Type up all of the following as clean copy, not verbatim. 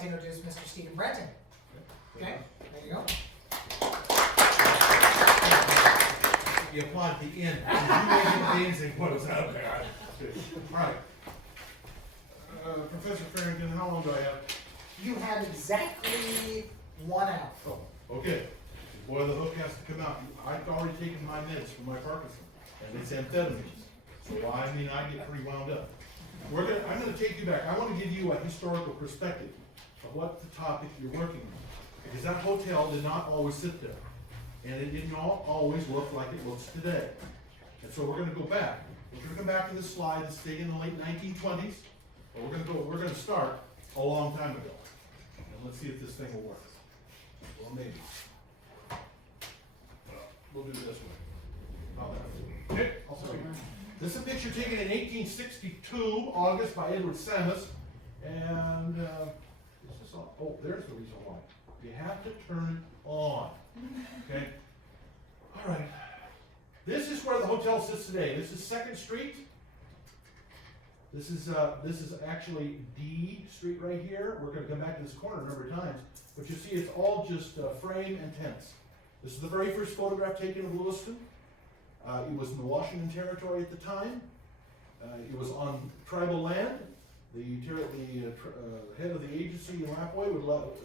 to introduce Mr. Stephen Branting. Okay, there you go. You applaud at the end. You make it dancing. What was that? Okay. All right. Professor Farrington, how long do I have? You have exactly 1 hour. Oh, okay. Boy, the hook has to come out. I've already taken my meds for my Parkinson, and it's amphetamines. So I mean, I get pretty wound up. I'm gonna take you back. I want to give you a historical perspective of what the topic you're working on. Because that hotel did not always sit there. And it didn't always look like it looks today. And so we're gonna go back. We're gonna come back to this slide that's taken in the late 1920s. But we're gonna start a long time ago. And let's see if this thing will work. Well, maybe. We'll do it this way. How that? Okay, I'll show you. This is a picture taken in 1862, August, by Edward Sammis. And is this on? Oh, there's the reason why. You have to turn it on. Okay? All right. This is where the hotel sits today. This is 2nd Street. This is actually D Street right here. We're going to come back to this corner a number of times. But you see, it's all just frame and tents. This is the very first photograph taken of Lewiston. It was in the Washington Territory at the time. It was on tribal land. The head of the agency in Lapway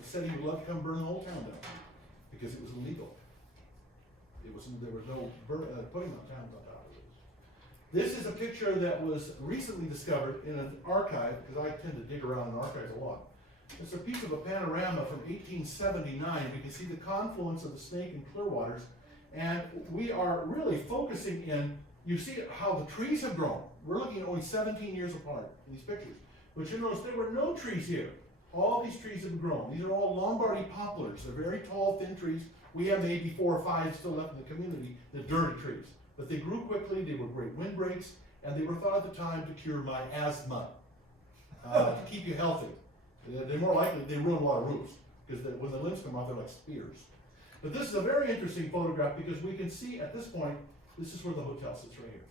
said he would love to come burn the whole town down because it was illegal. There was no putting on towns on top of this. This is a picture that was recently discovered in an archive, because I tend to dig around in archives a lot. It's a piece of a panorama from 1879. We can see the confluence of the Snake and Clearwaters, and we are really focusing in, you see how the trees have grown. We're looking at only 17 years apart in these pictures. But you notice there were no trees here. All these trees have grown. These are all Lombardy poplars. They're very tall, thin trees. We have maybe 4 or 5 still left in the community, the dirty trees. But they grew quickly, they were great windbreaks, and they were thought at the time to cure my asthma, to keep you healthy. They're more likely, they ruin a lot of roofs, because when the limbs come off, they're like spears. But this is a very interesting photograph, because we can see at this point, this is where the hotel sits right here.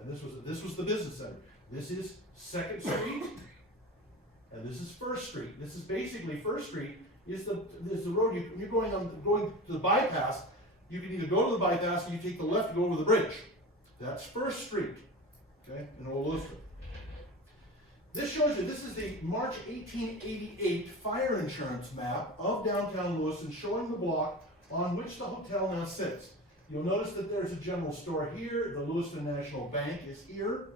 And this was the business center. This is 2nd Street, and this is 1st Street. This is basically 1st Street is the road. You're going to the bypass. You can either go to the bypass or you take the left to go over the bridge. That's 1st Street, okay, in Old Lewiston. This shows you, this is the March 1888 fire insurance map of downtown Lewiston, showing the block on which the hotel now sits. You'll notice that there's a general store here. The Lewiston National Bank is here.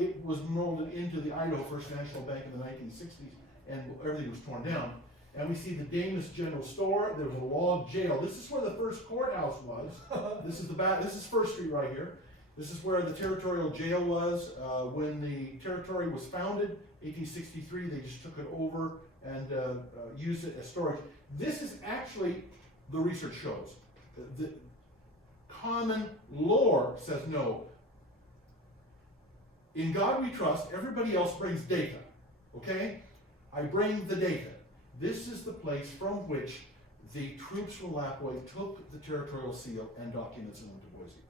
It was molded into the Idaho First National Bank in the 1960s, and everything was torn down. And we see the Damus General Store. There was a log jail. This is where the first courthouse was. This is This is 1st Street right here. This is where the territorial jail was. When the territory was founded, 1863, they just took it over and used it as storage. This is actually, the research shows, the common lore says no. In God we trust, everybody else brings data, okay? I bring the data. This is the place from which the troops from Lapway took the territorial seal and documents and went to Boise.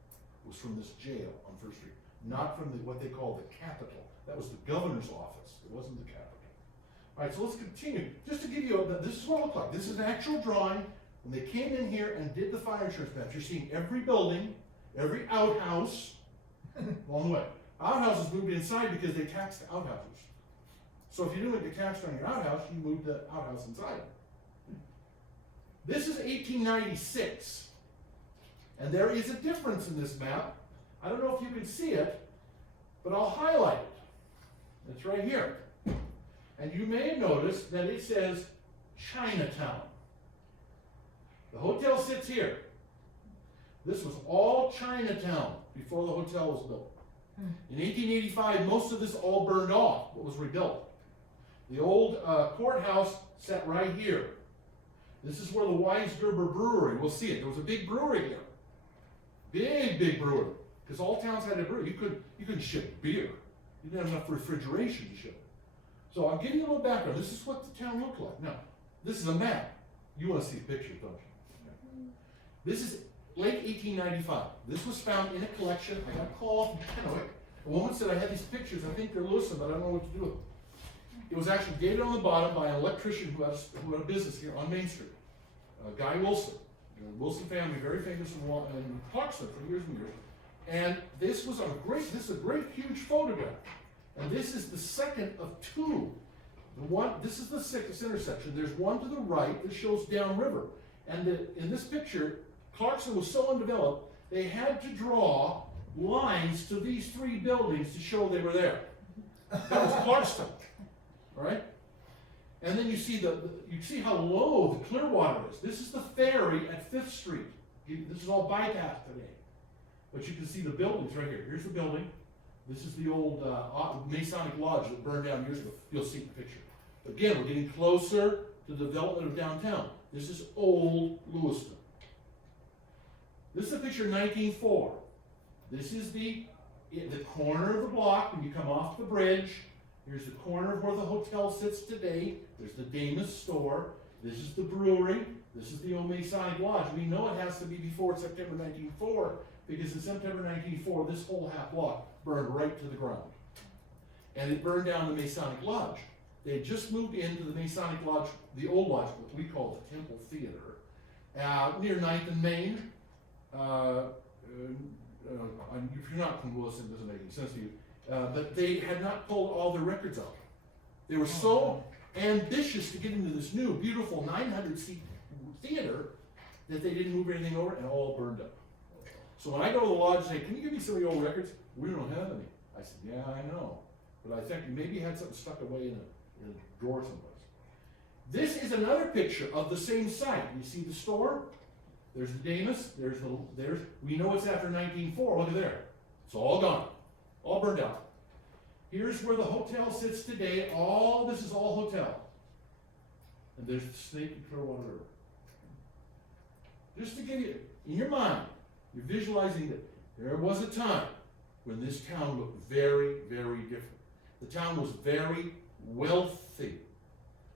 It was from this jail on 1st Street, not from what they call the Capitol. That was the governor's office. It wasn't the Capitol. All right, so let's continue. Just to give you, this is what it looked like. This is an actual drawing. When they came in here and did the fire insurance maps, you're seeing every building, every outhouse along the way. Outhouses moved inside because they taxed outhouses. So if you didn't get taxed on your outhouse, you moved the outhouse inside. This is 1896. And there is a difference in this map. I don't know if you can see it, but I'll highlight it. It's right here. And you may have noticed that it says Chinatown. The hotel sits here. This was all Chinatown before the hotel was built. In 1885, most of this all burned off, but was rebuilt. The old courthouse sat right here. This is where the Weisgerber Brewery, we'll see it. There was a big brewery here. Big brewery. Because all towns had a brewery. You couldn't ship beer. You didn't have enough refrigeration to ship it. So I'll give you a little background. This is what the town looked like. Now, this is a map. You want to see pictures, don't you? Yeah. This is late 1895. This was found in a collection. I got a call from Kennewick. A woman said, I had these pictures. I think they're Lewiston, but I don't know what to do with them. It was actually gated on the bottom by an electrician who had a business here on Main Street, Guy Wilson. The Wilson family, very famous in Clarkston for years and years. And this is a great huge photograph. And this is the second of two. This is the sixth intersection. There's one to the right that shows downriver. And in this picture, Clarkston was so undeveloped, they had to draw lines to these three buildings to show they were there. That was Clarkston, right? And then you see how low the Clearwater is. This is the ferry at 5th Street. This is all bypassed today. But you can see the buildings right here. Here's the building. This is the old Masonic Lodge that burned down years ago. You'll see the picture. Again, we're getting closer to the development of downtown. This is old Lewiston. This is a picture of 1904. This is the corner of the block when you come off the bridge. Here's the corner of where the hotel sits today. There's the Damas store. This is the brewery. This is the old Masonic Lodge. We know it has to be before September 1904 because in September 1904, this whole half block burned right to the ground. And it burned down the Masonic Lodge. They had just moved into the Masonic Lodge, the old lodge, what we call the Temple Theater, near 9th and Main. If you're not from Lewiston, it doesn't make any sense to you. But they had not pulled all their records out. They were so ambitious to get into this new, beautiful 900-seat theater that they didn't move anything over and it all burned up. So when I go to the lodge and say, can you give me some of your old records? We don't have any. I said, yeah, I know. But I think you maybe had something stuck away in a drawer someplace. This is another picture of the same site. You see the store? There's the Damas. We know it's after 1904. Look at there. It's all gone. All burned out. Here's where the hotel sits today. This is all hotel. And there's the Snake and Clearwater River. Just to give you, in your mind, you're visualizing that there was a time when this town looked very, very different. The town was very wealthy.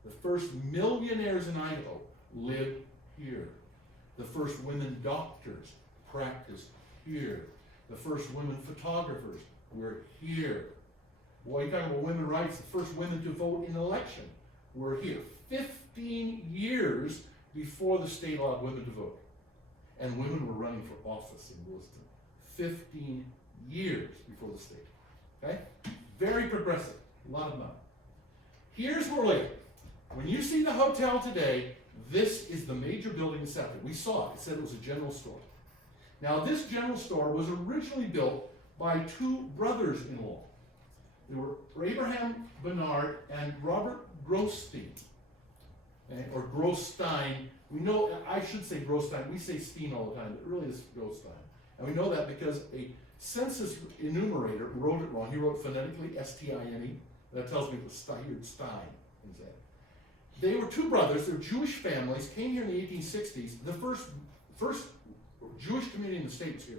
The first millionaires in Idaho lived here. The first women doctors practiced here. The first women photographers were here. Boy, you're talking about women's rights, the first women to vote in an election were here. 15 years before the state allowed women to vote. And women were running for office in Lewiston. 15 years before the state. Okay? Very progressive. A lot of money. Here's where we're at. When you see the hotel today, this is the major building in Southfield. We saw it. It said it was a general store. Now, this general store was originally built by two brothers-in-law. They were Abraham Bernard and Robert Grosstein, or Grosstein. We know, I should say Grosstein. We say Steen all the time, but it really is Grosstein. And we know that because a census enumerator wrote it wrong. He wrote phonetically S-T-I-N-E. That tells me it was Stein. They were two brothers. They were Jewish families, came here in the 1860s. The first Jewish community in the state is here.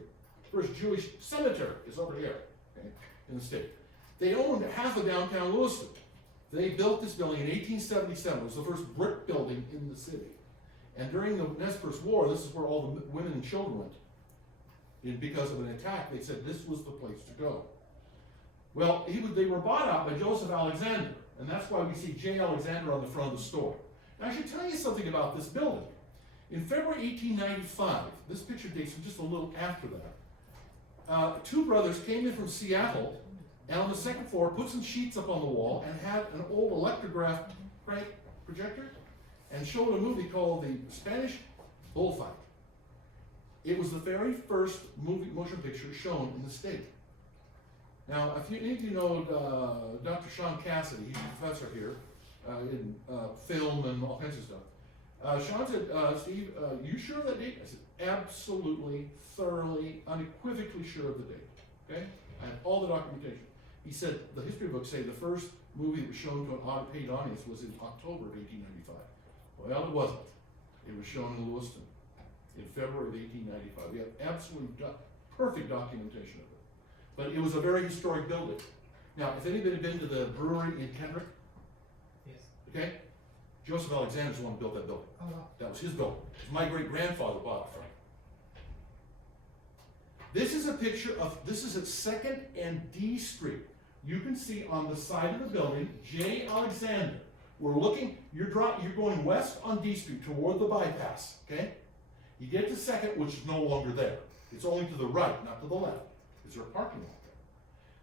First Jewish cemetery is over here, okay, in the state. They owned half of downtown Lewiston. They built this building in 1877. It was the first brick building in the city. And during the Nez Perce War, this is where all the women and children went. And because of an attack, they said this was the place to go. Well, they were bought out by Joseph Alexander, and that's why we see J. Alexander on the front of the store. Now, I should tell you something about this building. In February 1895, this picture dates from just a little after that, two brothers came in from Seattle, and on the second floor put some sheets up on the wall and had an old electrograph projector and showed a movie called The Spanish Bullfight. It was the very first motion picture shown in the state. Now, if you need to know Dr. Sean Cassidy, he's a professor here in film and all kinds of stuff. Sean said, Steve, you sure of that date? I said, absolutely, thoroughly, unequivocally sure of the date. Okay? I have all the documentation. He said, the history books say the first movie that was shown to an paid audience was in October of 1895. Well, it wasn't. It was shown in Lewiston in February of 1895. We have absolutely perfect documentation of it. But it was a very historic building. Now, if anybody had been to the brewery in Kendrick? Yes. Okay? Joseph Alexander's the one who built that building. Oh, wow. That was his building. My great-grandfather bought it from him. This is a picture of, this is at 2nd and D Street, you can see on the side of the building, J. Alexander. We're looking, you're going west on D Street toward the bypass, okay? You get to Second, which is no longer there. It's only to the right, not to the left. Is there a parking lot there?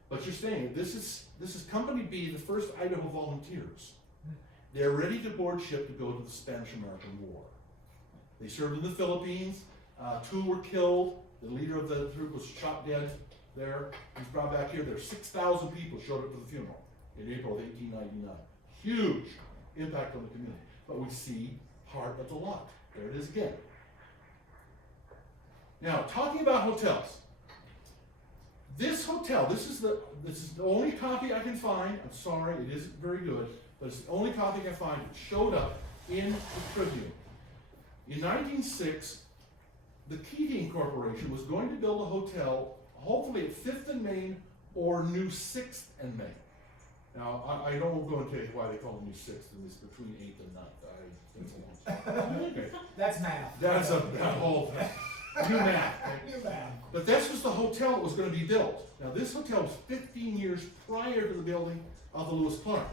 But you're staying, this is Company B, the 1st Idaho Volunteers. They're ready to board ship to go to the Spanish-American War. They served in the Philippines, 2 were killed, the leader of the troop was shot dead there. He's brought back here. There's 6,000 people showed up to the funeral in April of 1899. Huge impact on the community. But we see part of the lot. There it is again. Now, talking about hotels. This hotel, this is the only copy I can find. I'm sorry, it isn't very good, but it's the only copy I can find that showed up in the Tribune. In 1906, the Keating Corporation was going to build a hotel, hopefully at 5th and Main or New 6th and Main. Now, I don't go and tell you why they call it New 6th, and it's between 8th and 9th. That's a long story. Okay. That's math. That's that whole thing. New math. Okay? New math. But this was the hotel that was going to be built. Now, this hotel was 15 years prior to the building of the Lewis Clark.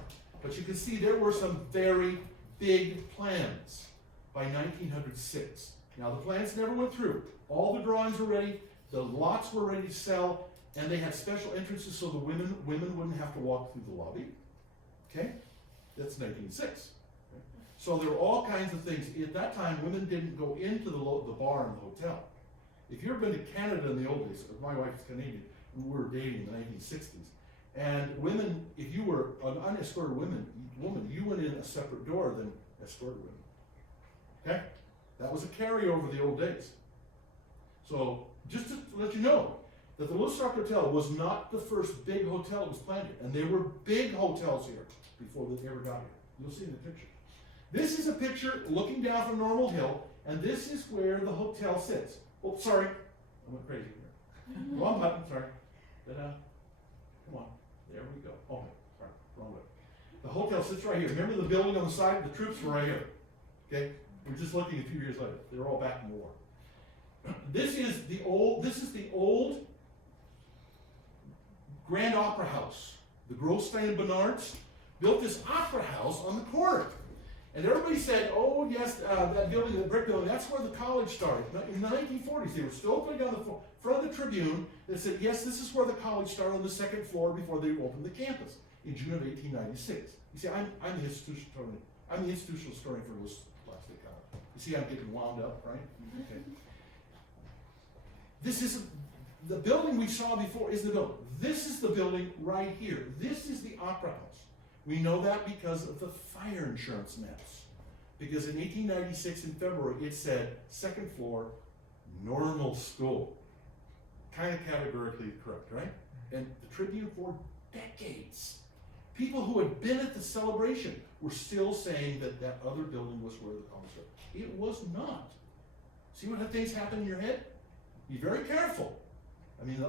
But you can see there were some very big plans by 1906. Now, the plans never went through. All the drawings were ready, the lots were ready to sell, and they had special entrances so the women wouldn't have to walk through the lobby. Okay? That's 1906. Okay? So there were all kinds of things. At that time, women didn't go into the bar in the hotel. If you've ever been to Canada in the old days, my wife is Canadian, we were dating in the 1960s, and women, if you were an unescorted woman, you went in a separate door than escorted women. Okay? That was a carryover of the old days. So, just to let you know, that the Lewis Clark Hotel was not the first big hotel that was planned here. And there were big hotels here before they ever got here. You'll see in the picture. This is a picture looking down from Normal Hill, and this is where the hotel sits. Oh, sorry. I went crazy here. Wrong button, sorry. Come on. There we go. Oh, sorry. Wrong way. The hotel sits right here. Remember the building on the side? The troops were right here. Okay? We're just looking a few years later. They were all back in the war. This is the old Grand Opera House. The Grosstein and Bernards built this opera house on the corner. And everybody said, oh yes, that building, the brick building, that's where the college started. In the 1940s, they were still putting on the front of the Tribune. They said, yes, this is where the college started on the 2nd floor before they opened the campus in June of 1896. You see, I'm the institutional historian for Lewis Plastic College. You see, I'm getting wound up, right? Okay. This is the building we saw before. Is the building? This is the building right here. This is the Opera House. We know that because of the fire insurance maps. Because in 1896 in February, it said 2nd floor, normal school. Kind of categorically correct, right? And the Tribune for decades, people who had been at the celebration were still saying that that other building was where the college started. It was not. See what things happen in your head? Be very careful. I mean,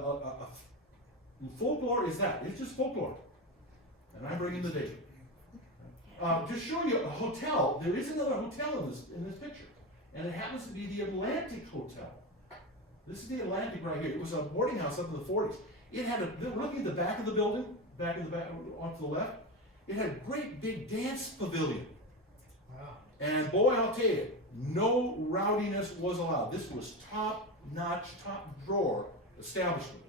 folklore is that. It's just folklore. And I'm bringing the data. Just showing you a hotel. There is another hotel in this picture. And it happens to be the Atlantic Hotel. This is the Atlantic right here. It was a boarding house up in the 40s. It had looking at the back of the building, back onto the left, it had a great big dance pavilion. Wow. And boy, I'll tell you, no rowdiness was allowed. This was top-notch, top-drawer establishment.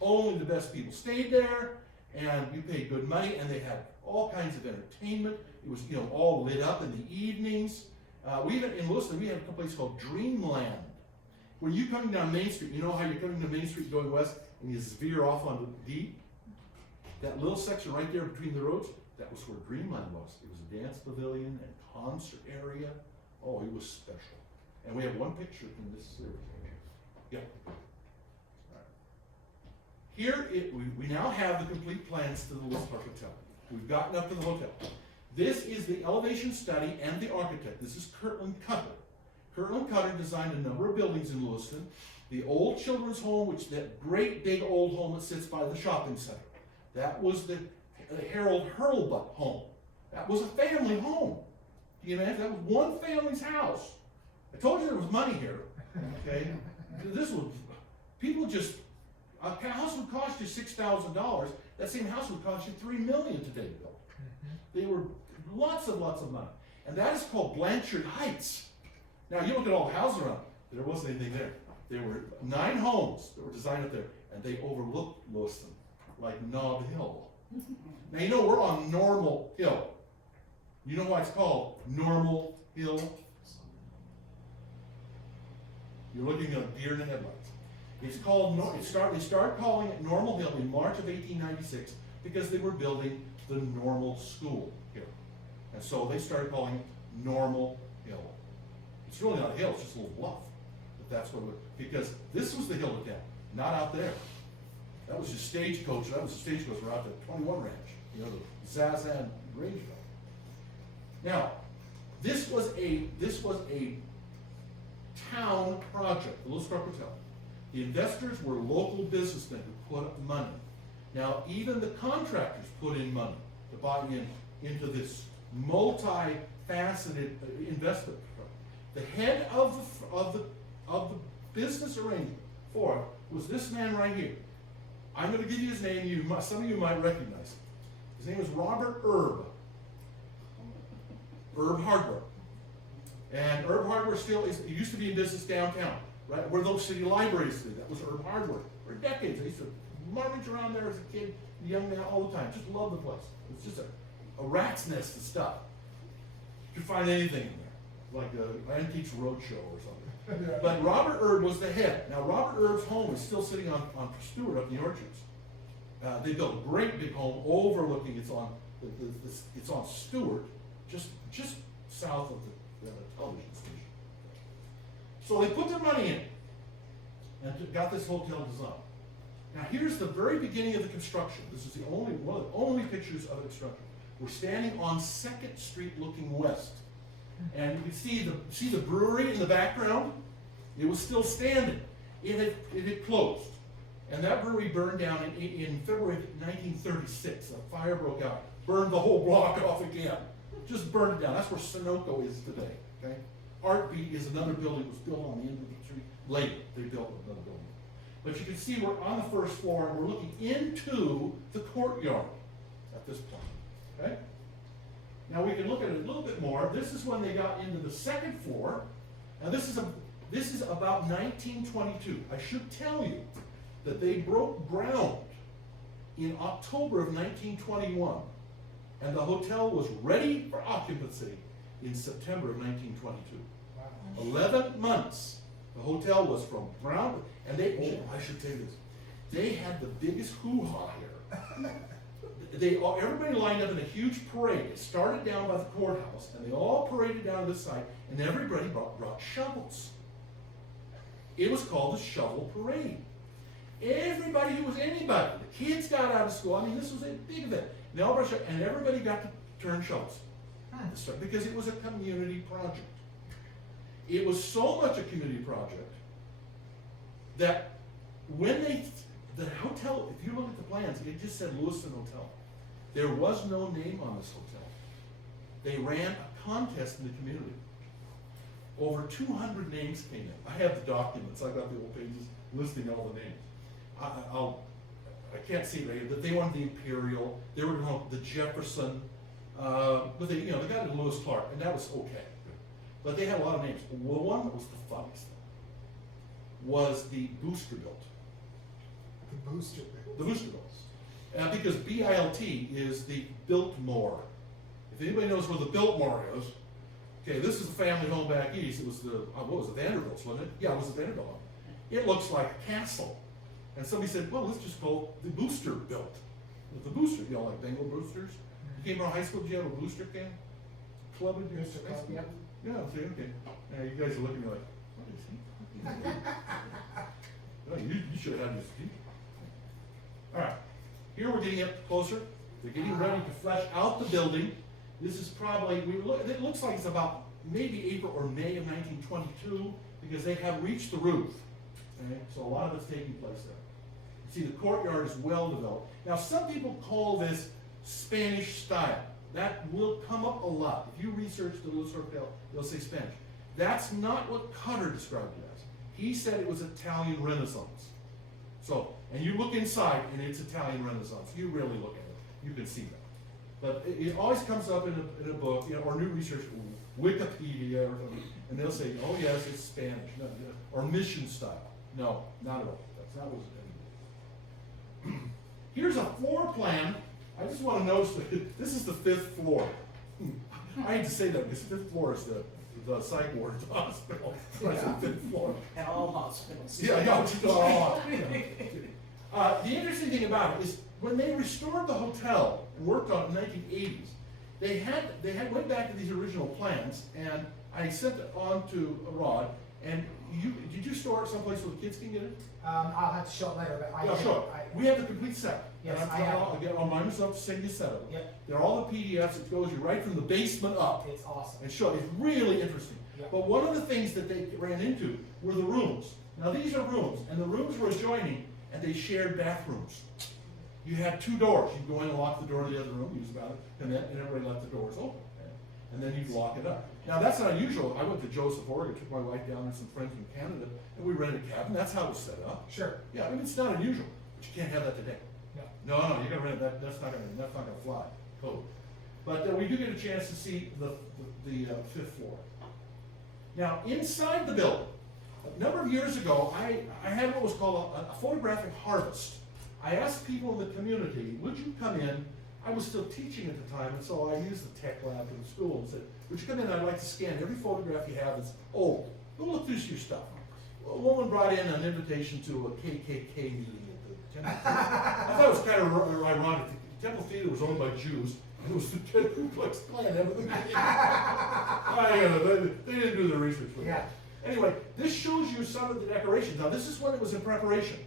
Only the best people stayed there, and you paid good money, and they had all kinds of entertainment. It was, all lit up in the evenings. In Lewiston, we had a place called Dreamland. When you're coming down Main Street, you know how you're coming to Main Street going west, and you veer off onto D? That little section right there between the roads, that was where Dreamland was. It was a dance pavilion and concert area. Oh, it was special. And we have one picture in this series. Yeah. Here, we now have the complete plans to the Lewis Clark Hotel. We've gotten up to the hotel. This is the elevation study and the architect. This is Kirtland Cutter. Kirtland Cutter designed a number of buildings in Lewiston. The old children's home, that great big old home that sits by the shopping center. That was the Harold Hurlbut home. That was a family home. Do you imagine? That was one family's house. I told you there was money here. Okay? This was, people just, a house would cost you $6,000. That same house would cost you $3 million today to build. They were lots of money. And that is called Blanchard Heights. Now, you look at all the houses around, there wasn't anything there. There were 9 homes that were designed up there, and they overlooked Lewiston, like Nob Hill. Now, you know we're on Normal Hill. You know why it's called Normal Hill? You're looking at a deer in the headlights. It's called, they started calling it Normal Hill in March of 1896 because they were building the normal school here. And so they started calling it Normal Hill. It's really not a hill, it's just a little bluff. But that's what it was, because this was the hill of town, not out there. That was just stagecoach, that was the stagecoach right out there, 21 Ranch, you know, the Zazan Grangeville. Now, this was a town project, the Little Scarp Hotel. The investors were local businessmen who put up money. Now, even the contractors put in money to buy into this multi-faceted investment. The head of the business arrangement for it was this man right here. I'm going to give you his name. Some of you might recognize him. His name is Robert Erb. Erb Hardware. And Erb Hardware it used to be in business downtown, right where those city libraries did. That was Erb Hardware. For decades, I used to rummage around there as a kid, young man, all the time. Just loved the place. It's just a rat's nest of stuff. You could find anything in there, like an Antiques Roadshow or something. But Robert Erb was the head. Now, Robert Erb's home is still sitting on Stewart up in the Orchards. They built a great big home overlooking. It's on Stewart, just south of the television station. So they put their money in and got this hotel designed. Now here's the very beginning of the construction. This is one of the only pictures of the construction. We're standing on 2nd Street looking west. And you can see the brewery in the background. It was still standing. It had closed. And that brewery burned down in February 1936. A fire broke out, burned the whole block off again. Just burned it down. That's where Sunoco is today. Okay? Artbeat is another building that was built on the end of the street. Later, they built another building. But you can see we're on the 1st floor and we're looking into the courtyard at this point. Okay? Now we can look at it a little bit more. This is when they got into the 2nd floor. Now this is about 1922. I should tell you that they broke ground in October of 1921, and the hotel was ready for occupancy in September of 1922. Wow. 11 months. The hotel was from ground, and I should tell you this, they had the biggest hoo-ha here. Everybody lined up in a huge parade. It started down by the courthouse, and they all paraded down to this side, and everybody brought shovels. It was called the Shovel Parade. Everybody who was anybody, the kids got out of school. I mean, this was a big event. And everybody got to turn shovels. Because it was a community project. It was so much a community project that when the hotel, if you look at the plans, it just said Lewiston Hotel. There was no name on this hotel. They ran a contest in the community. Over 200 names came in. I have the documents. I got the old pages listing all the names. I can't see it right here, but they wanted the Imperial. They were going to the Jefferson, but they got it Lewis Clark, and that was okay. But they had a lot of names. Well, one that was the funniest thing was the Booster Built. The Booster Built. The Booster Built. Because Biltmore is the Biltmore. If anybody knows where the Biltmore is, okay, this is a family home back east. It was what was it, Vanderbilt's, wasn't it? Yeah, it was the Vanderbilt home. It looks like a castle. And somebody said, well, let's just call it the Booster Built. The Booster, like Bengal Boosters. You came around high school, did you have a booster can? Club in your Booster Club, yeah. Yeah, see, okay. Now you guys are looking like, what is he? No, you should have had this deep. All right, here we're getting up closer. They're getting ready to flesh out the building. This is probably, it looks like it's about maybe April or May of 1922 because they have reached the roof. Okay? So a lot of it's taking place there. You see, the courtyard is well developed. Now, some people call this Spanish style. That will come up a lot. If you research the Lewis Hotel, they'll say Spanish. That's not what Cutter described it as. He said it was Italian Renaissance. So And you look inside, and it's Italian Renaissance. You really look at it, you can see that. But it always comes up in a book, you know, or new research, Wikipedia, or something, and they'll say, oh yes, it's Spanish, no, no, or mission style. No, not at all. That's not what it's going. Here's a floor plan. I just want to notice that this is the 5th floor. I hate to say that because 5th floor is the psych ward at the hospital. That's the 5th floor. At all hospitals. The interesting thing about it is when they restored the hotel and worked on it in the 1980s, they went back to these original plans, and I sent it on to Rod. And did you store it someplace where the kids can get it? I'll have to show it later, but Yeah, sure. We have the complete set. Yes, And I have. I'll get on Microsoft to send you a set of them. Yep. They're all the PDFs. It goes you right from the basement up. It's awesome. And show it's really interesting. Yep. But one of the things that they ran into were the rooms. Now these are rooms, and the rooms were adjoining, and they shared bathrooms. You had 2 doors. You'd go in and lock the door to the other room, use the bathroom, and everybody left the doors open. And then you'd lock it up. Now that's not unusual. I went to Joseph, Oregon, took my wife down and some friends from Canada, and we rented a cabin. That's how it was set up. Sure. Yeah, I mean it's not unusual, but you can't have that today. No. No, you gotta rent that. That's not gonna fly. Code. But we do get a chance to see the 5th floor. Now inside the building, a number of years ago, I had what was called a photographic harvest. I asked people in the community, would you come in? I was still teaching at the time, and so I used the tech lab in the school and said, would you come in? I'd like to scan every photograph you have that's old. Go look through your stuff. Well, a woman brought in an invitation to a KKK meeting at the Temple Theater. I thought it was kind of ironic. The Temple Theater was owned by Jews, and it was the Ku Klux Klan. They didn't do the research for that. Yeah. Anyway, this shows you some of the decorations. Now, this is when it was in preparation.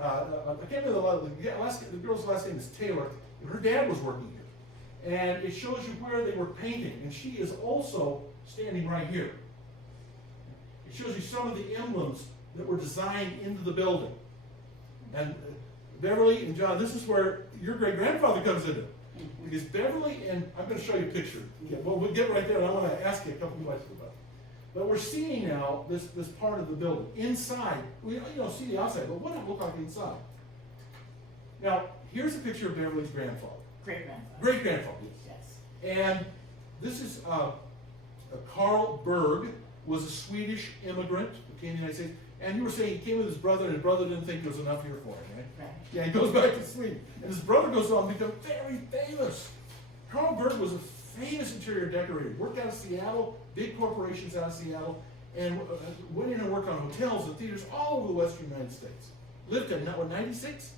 I can't remember the girl's last name is Taylor. Her dad was working here. And it shows you where they were painting. And she is also standing right here. It shows you some of the emblems that were designed into the building. And Beverly and John, this is where your great-grandfather comes into. Because Beverly and, I'm going to show you a picture. Yeah, well, we'll get right there, and I want to ask you a couple of questions about it. But we're seeing now this part of the building. Inside, we see the outside, but what does it look like inside? Now, here's a picture of Beverly's grandfather. Great-grandfather. Great-grandfather, Yes. and this is Karl Berg, was a Swedish immigrant who came to the United States. And you were saying he came with his brother, and his brother didn't think there was enough here for him, right? Right. Yeah, he goes back to Sweden. And his brother goes on to become very famous. Karl Berg was a famous interior decorator. Worked out of Seattle, big corporations out of Seattle, and went in and worked on hotels and theaters all over the western United States. Lived at, 96?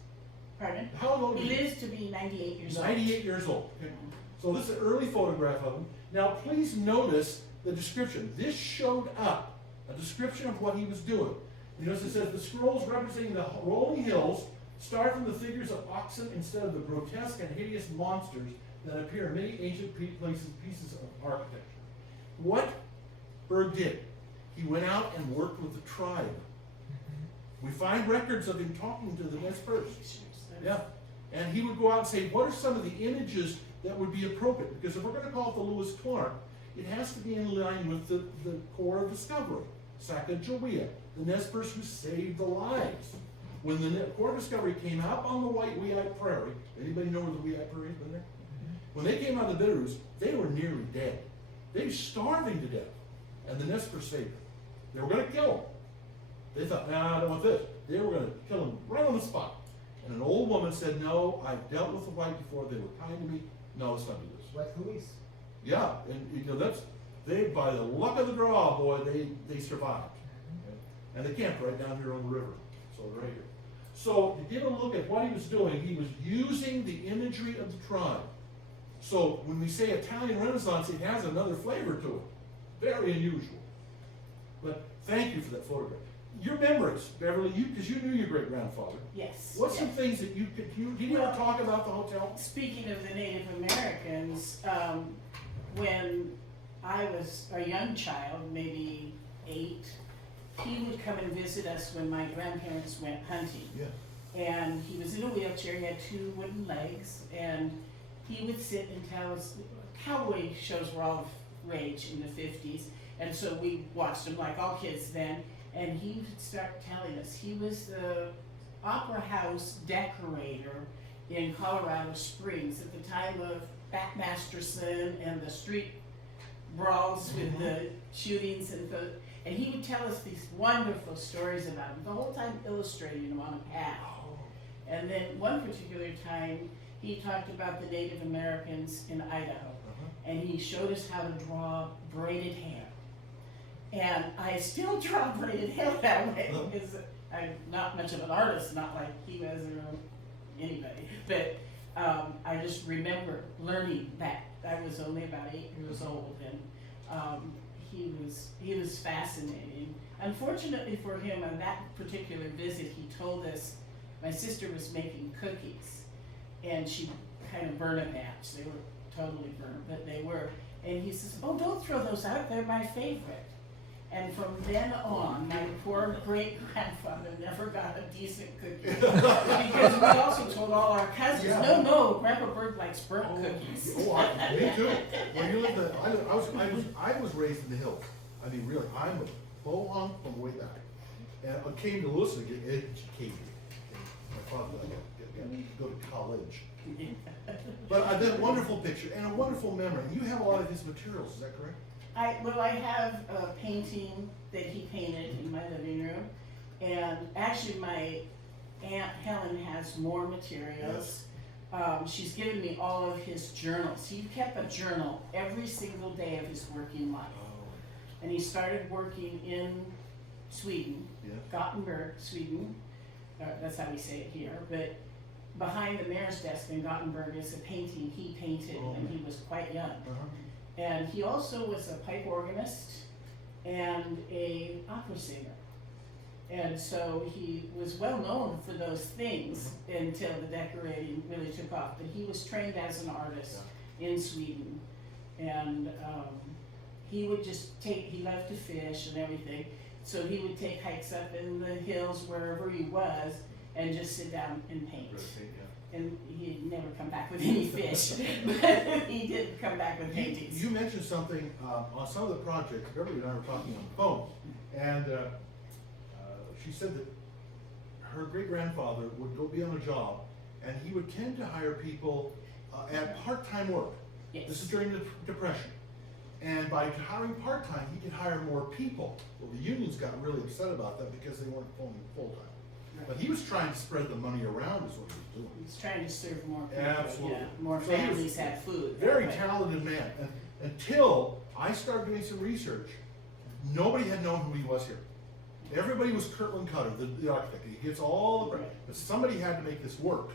Pardon? How old He was he? lives to be 98 years old. 98 years old. Okay. So this is an early photograph of him. Now please notice the description. This showed up, a description of what he was doing. You notice it says the scrolls representing the rolling hills start from the figures of oxen instead of the grotesque and hideous monsters that appear in many ancient pieces of architecture. What Berg did, he went out and worked with the tribe. We find records of him talking to the Nez Perce. Yeah. And he would go out and say, what are some of the images that would be appropriate? Because if we're going to call it the Lewis Clark, it has to be in line with the core of discovery. Sacagawea, the Nez Perce who saved the lives. When the core of discovery came out on the White Weippe Prairie, anybody know where the Weippe Prairie is? Been there? When they came out of the Bitterroot, they were nearly dead. They were starving to death. And the Nez Perce saved them. They were going to kill them. They thought, nah, I don't want this. They were going to kill them right on the spot. And an old woman said, no, I've dealt with the white before. They were kind to me. No, let's not do this. Like Luis. Yeah, and they, by the luck of the draw, boy, they survived. Okay? And they camped right down here on the river. So right here. So to give a look at what he was doing, he was using the imagery of the tribe. So when we say Italian Renaissance, it has another flavor to it. Very unusual. But thank you for that photograph. Your memories, Beverly, because you knew your great-grandfather. Yes. What's some things that did you ever talk about the hotel? Speaking of the Native Americans, when I was a young child, maybe 8, he would come and visit us when my grandparents went hunting. Yeah. And he was in a wheelchair, he had 2 wooden legs, and he would sit and tell us, cowboy shows were all the rage in the 50s, and so we watched them like all kids then, and he would start telling us he was the opera house decorator in Colorado Springs at the time of Bat Masterson and the street brawls with the shootings and he would tell us these wonderful stories about him, the whole time illustrating them on a pad. And then one particular time, he talked about the Native Americans in Idaho, and he showed us how to draw braided hair. And I still draw braided hair that way because I'm not much of an artist, not like he was or anybody, but I just remember learning that. I was only about 8 years old, and he was fascinating. Unfortunately for him, on that particular visit, he told us my sister was making cookies, and she kind of burned a batch. They were totally burned, but they were. And he says, "Oh, don't throw those out. They're my favorite." And from then on, my poor great-grandfather never got a decent cookie. Because we also told all our cousins, no, Grandpa Berg likes burnt cookies. Me too. When you lived I was raised in the hills. I mean, really, I'm a bohunk from way back. And I came to Lewiston to get educated. My father got to go to college. But I did a wonderful picture and a wonderful memory. You have a lot of his materials, is that correct? I have a painting that he painted in my living room, and actually my Aunt Helen has more materials. Yes. She's given me all of his journals. He kept a journal every single day of his working life. And he started working in Sweden, Gothenburg, Sweden. That's how we say it here. But behind the mayor's desk in Gothenburg is a painting he painted when he was quite young. And he also was a pipe organist and a opera singer. And so he was well known for those things until the decorating really took off. But he was trained as an artist in Sweden. And he would just he loved to fish and everything. So he would take hikes up in the hills wherever he was and just sit down and paint. And he'd never come back with any fish, but he did come back with paintings. You mentioned something on some of the projects. Beverly and I were talking on the phone, and she said that her great-grandfather would go be on a job, and he would tend to hire people at part-time work. Yes. This is during the Depression. And by hiring part-time, he could hire more people. Well, the unions got really upset about that because they weren't full-time. But he was trying to spread the money around is what he was doing. He's trying to serve more people. Absolutely. Yeah, more So families have food. Very talented man. And until I started doing some research, nobody had known who he was here. Everybody was Kirtland Cutter, the architect. He gets all the but somebody had to make this work.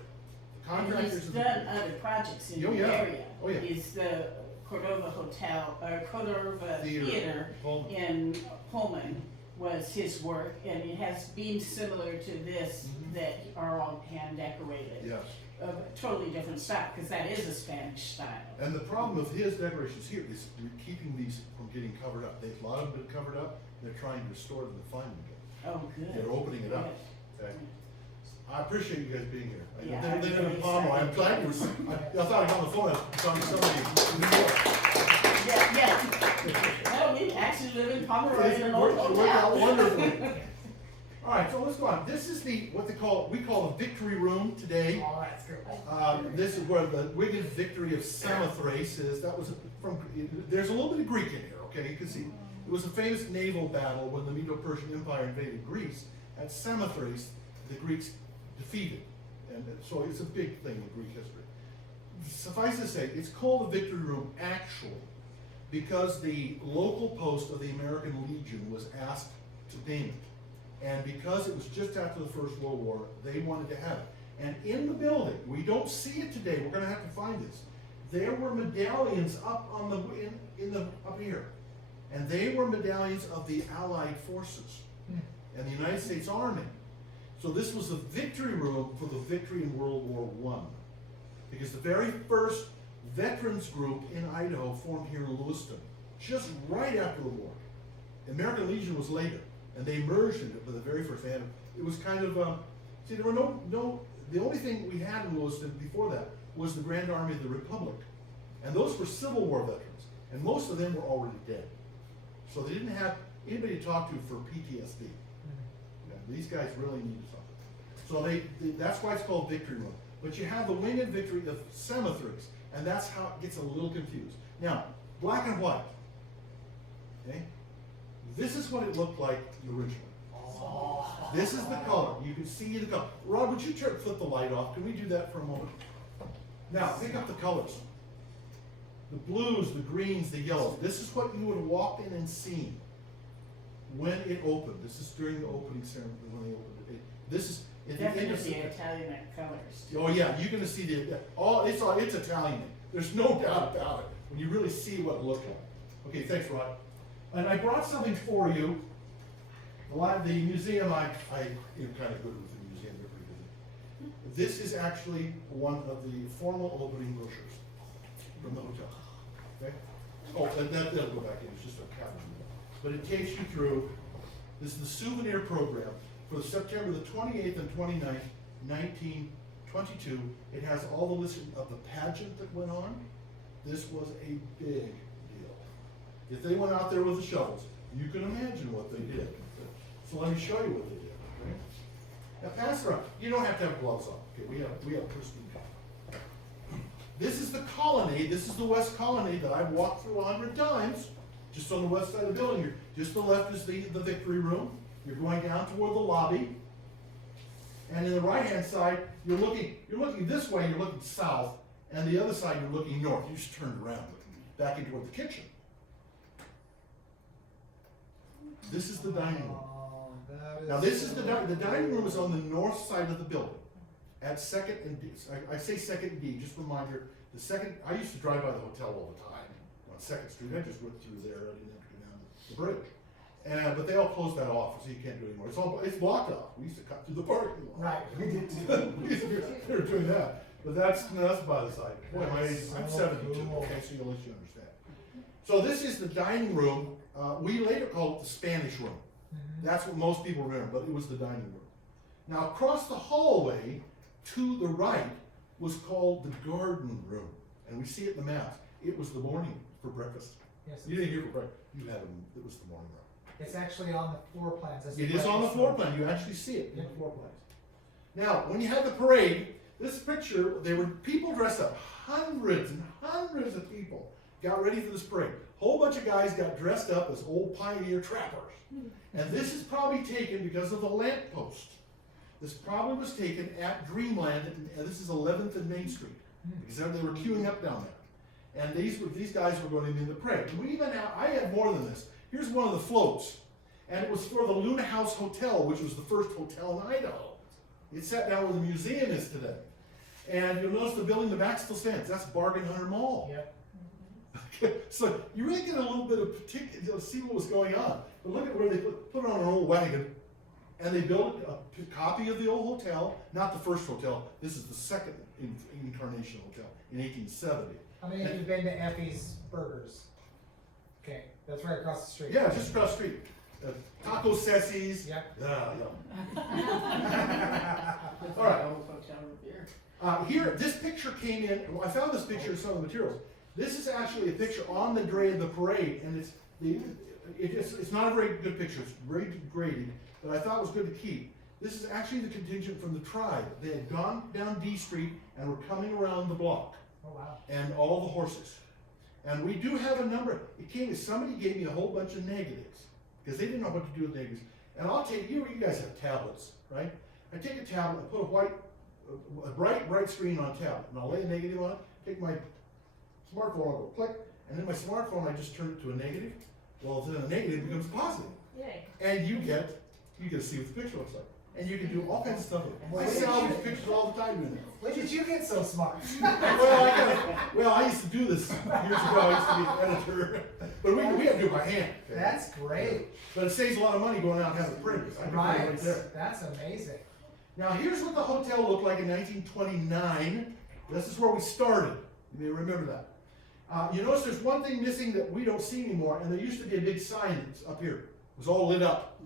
The contractors. And he's done other projects in the area. Oh yeah. He's the Cordova Hotel, or Cordova Theater in Pullman was his work, and it has been similar to this that are all hand decorated. Yes. Of a totally different style, because that is a Spanish style. And the problem with his decorations here is we're keeping these from getting covered up. A lot of them have been covered up. They're trying to restore them and find them again. Oh, good. They're opening it up. Good. Okay. I appreciate you guys being here. Yeah, They live in Pomeroy. I'm glad you were. I thought I got on the phone. I was talking to somebody in New York. Yeah. No, we actually live in Pomeroy in an old It worked out hotel. wonderfully. All right, so let's go on. This is what we call the Victory Room today. Oh, that's good. This is where the Wigan victory of Samothrace is. That was there's a little bit of Greek in here, okay? You can see it was a famous naval battle when the Medo-Persian Empire invaded Greece. At Samothrace, the Greeks defeated. And so it's a big thing in Greek history. Suffice to say, it's called the Victory Room actually because the local post of the American Legion was asked to name it. And because it was just after the First World War, they wanted to have it. And in the building, we don't see it today, we're gonna have to find this. There were medallions up on up here. And they were medallions of the Allied forces and the United States Army. So this was the victory room for the victory in World War I. Because the very first veterans group in Idaho formed here in Lewiston, just right after the war. The American Legion was later, and they merged into it for the very first. It was kind of, see, there were the only thing we had in Lewiston before that was the Grand Army of the Republic. And those were Civil War veterans, and most of them were already dead. So they didn't have anybody to talk to for PTSD. Yeah, these guys really needed something. So that's why it's called Victory Room. But you have the Winged Victory of cemeteries, and that's how it gets a little confused. Now, black and white. Okay? This is what it looked like originally. This is the color. You can see the color. Rob, would you flip the light off? Can we do that for a moment? Now, pick up the colors. The blues, the greens, the yellows. This is what you would have walked in and seen when it opened. This is during the opening ceremony when they opened it. This is at the end of Definitely Italian colors. Oh yeah, you're going to see it's Italian. There's no doubt about it when you really see what it looked like. Okay, thanks, Rod. And I brought something for you. The museum, I'm kind of good with the museum. They're pretty good. This is actually one of the formal opening brochures from the hotel. Okay? Oh, and that'll go back in. It's just a cabinet. But it takes you through. This is the souvenir program for September the 28th and 29th, 1922. It has all the list of the pageant that went on. This was a big deal. If they went out there with the shovels, you can imagine what they did. So let me show you what they did. Okay? Now pass it around. You don't have to have gloves on. Okay, we have pristine. This is the colonnade. This is the west colonnade that I've walked through 100 times. Just on the west side of the building here. Just to the left is the Victory Room. You're going down toward the lobby. And in the right-hand side, you're looking this way, you're looking south, and the other side you're looking north. You just turned around, looking back into the kitchen. This is the dining room. Now this is the dining room is on the north side of the building, at 2nd and D. I say 2nd and D, just a reminder, I used to drive by the hotel all the time, on 2nd Street. I just went through there, I didn't have to go down the bridge. But they all closed that off, so you can't do it anymore. It's blocked off. We used to cut through the parking lot. Right, we did too. They were doing that. But that's by the side. Boy, I'm 72, okay, so you'll let you understand. So this is the dining room. We later called it the Spanish room. That's what most people remember, but it was the dining room. Now across the hallway to the right was called the garden room. And we see it in the maps. It was the morning for breakfast. Yes, You didn't hear for breakfast. It was the morning room. it's actually on the floor plans. That's It is on the floor plan. You actually see it in Yeah. the floor plans. Now, when you had the parade, this picture, there were people dressed up. Hundreds and hundreds of people got ready for this parade. Whole bunch of guys got dressed up as old pioneer trappers. And this is probably taken because of the lamppost. This probably was taken at Dreamland, and this is 11th and Main Street. Because they were queuing up down there. And these guys were going in the parade. And we even have, I have more than this. Here's one of the floats. And it was for the Luna House Hotel, which was the first hotel in Idaho. It sat down where the museum is today. And you'll notice the building in the back still stands. That's Bargain Hunter Mall. Yep. So you really get a little bit of particular, see what was going on. But look at where they put it on an old wagon, and they built a copy of the old hotel, not the first hotel. This is the second incarnation hotel in 1870. How many of you have been to Effie's Burgers? Okay, that's right across the street. Yeah, just across the street. Taco Sessi's. Yep. All right. Here, this picture came in. I found this picture in some of the materials. This is actually a picture on the day of the parade, and it's not a very good picture. It's very degraded, but I thought it was good to keep. This is actually the contingent from the tribe. They had gone down D Street and were coming around the block. Oh wow. And all the horses. And we do have a number. Somebody gave me a whole bunch of negatives because they didn't know what to do with negatives. And I'll take you guys have tablets, right? I take a tablet, I put a bright screen on a tablet, and I'll lay a negative on it, take my smartphone, I'll go click, and then my smartphone, I just turn it to a negative. Well, then a negative becomes positive. Yay. And you get to see what the picture looks like. And you can do all kinds of stuff with it. I Well, salvage pictures all the time doing it. When did you get so smart? Well, I used to do this years ago. I used to be an editor. But we had to do it by hand. Okay? That's great. But it saves a lot of money going out and having it printed. I can print it right there. That's amazing. Now, here's what the hotel looked like in 1929. This is where we started. You may remember that. You notice there's one thing missing that we don't see anymore, and there used to be a big sign that's up here. It was all lit up.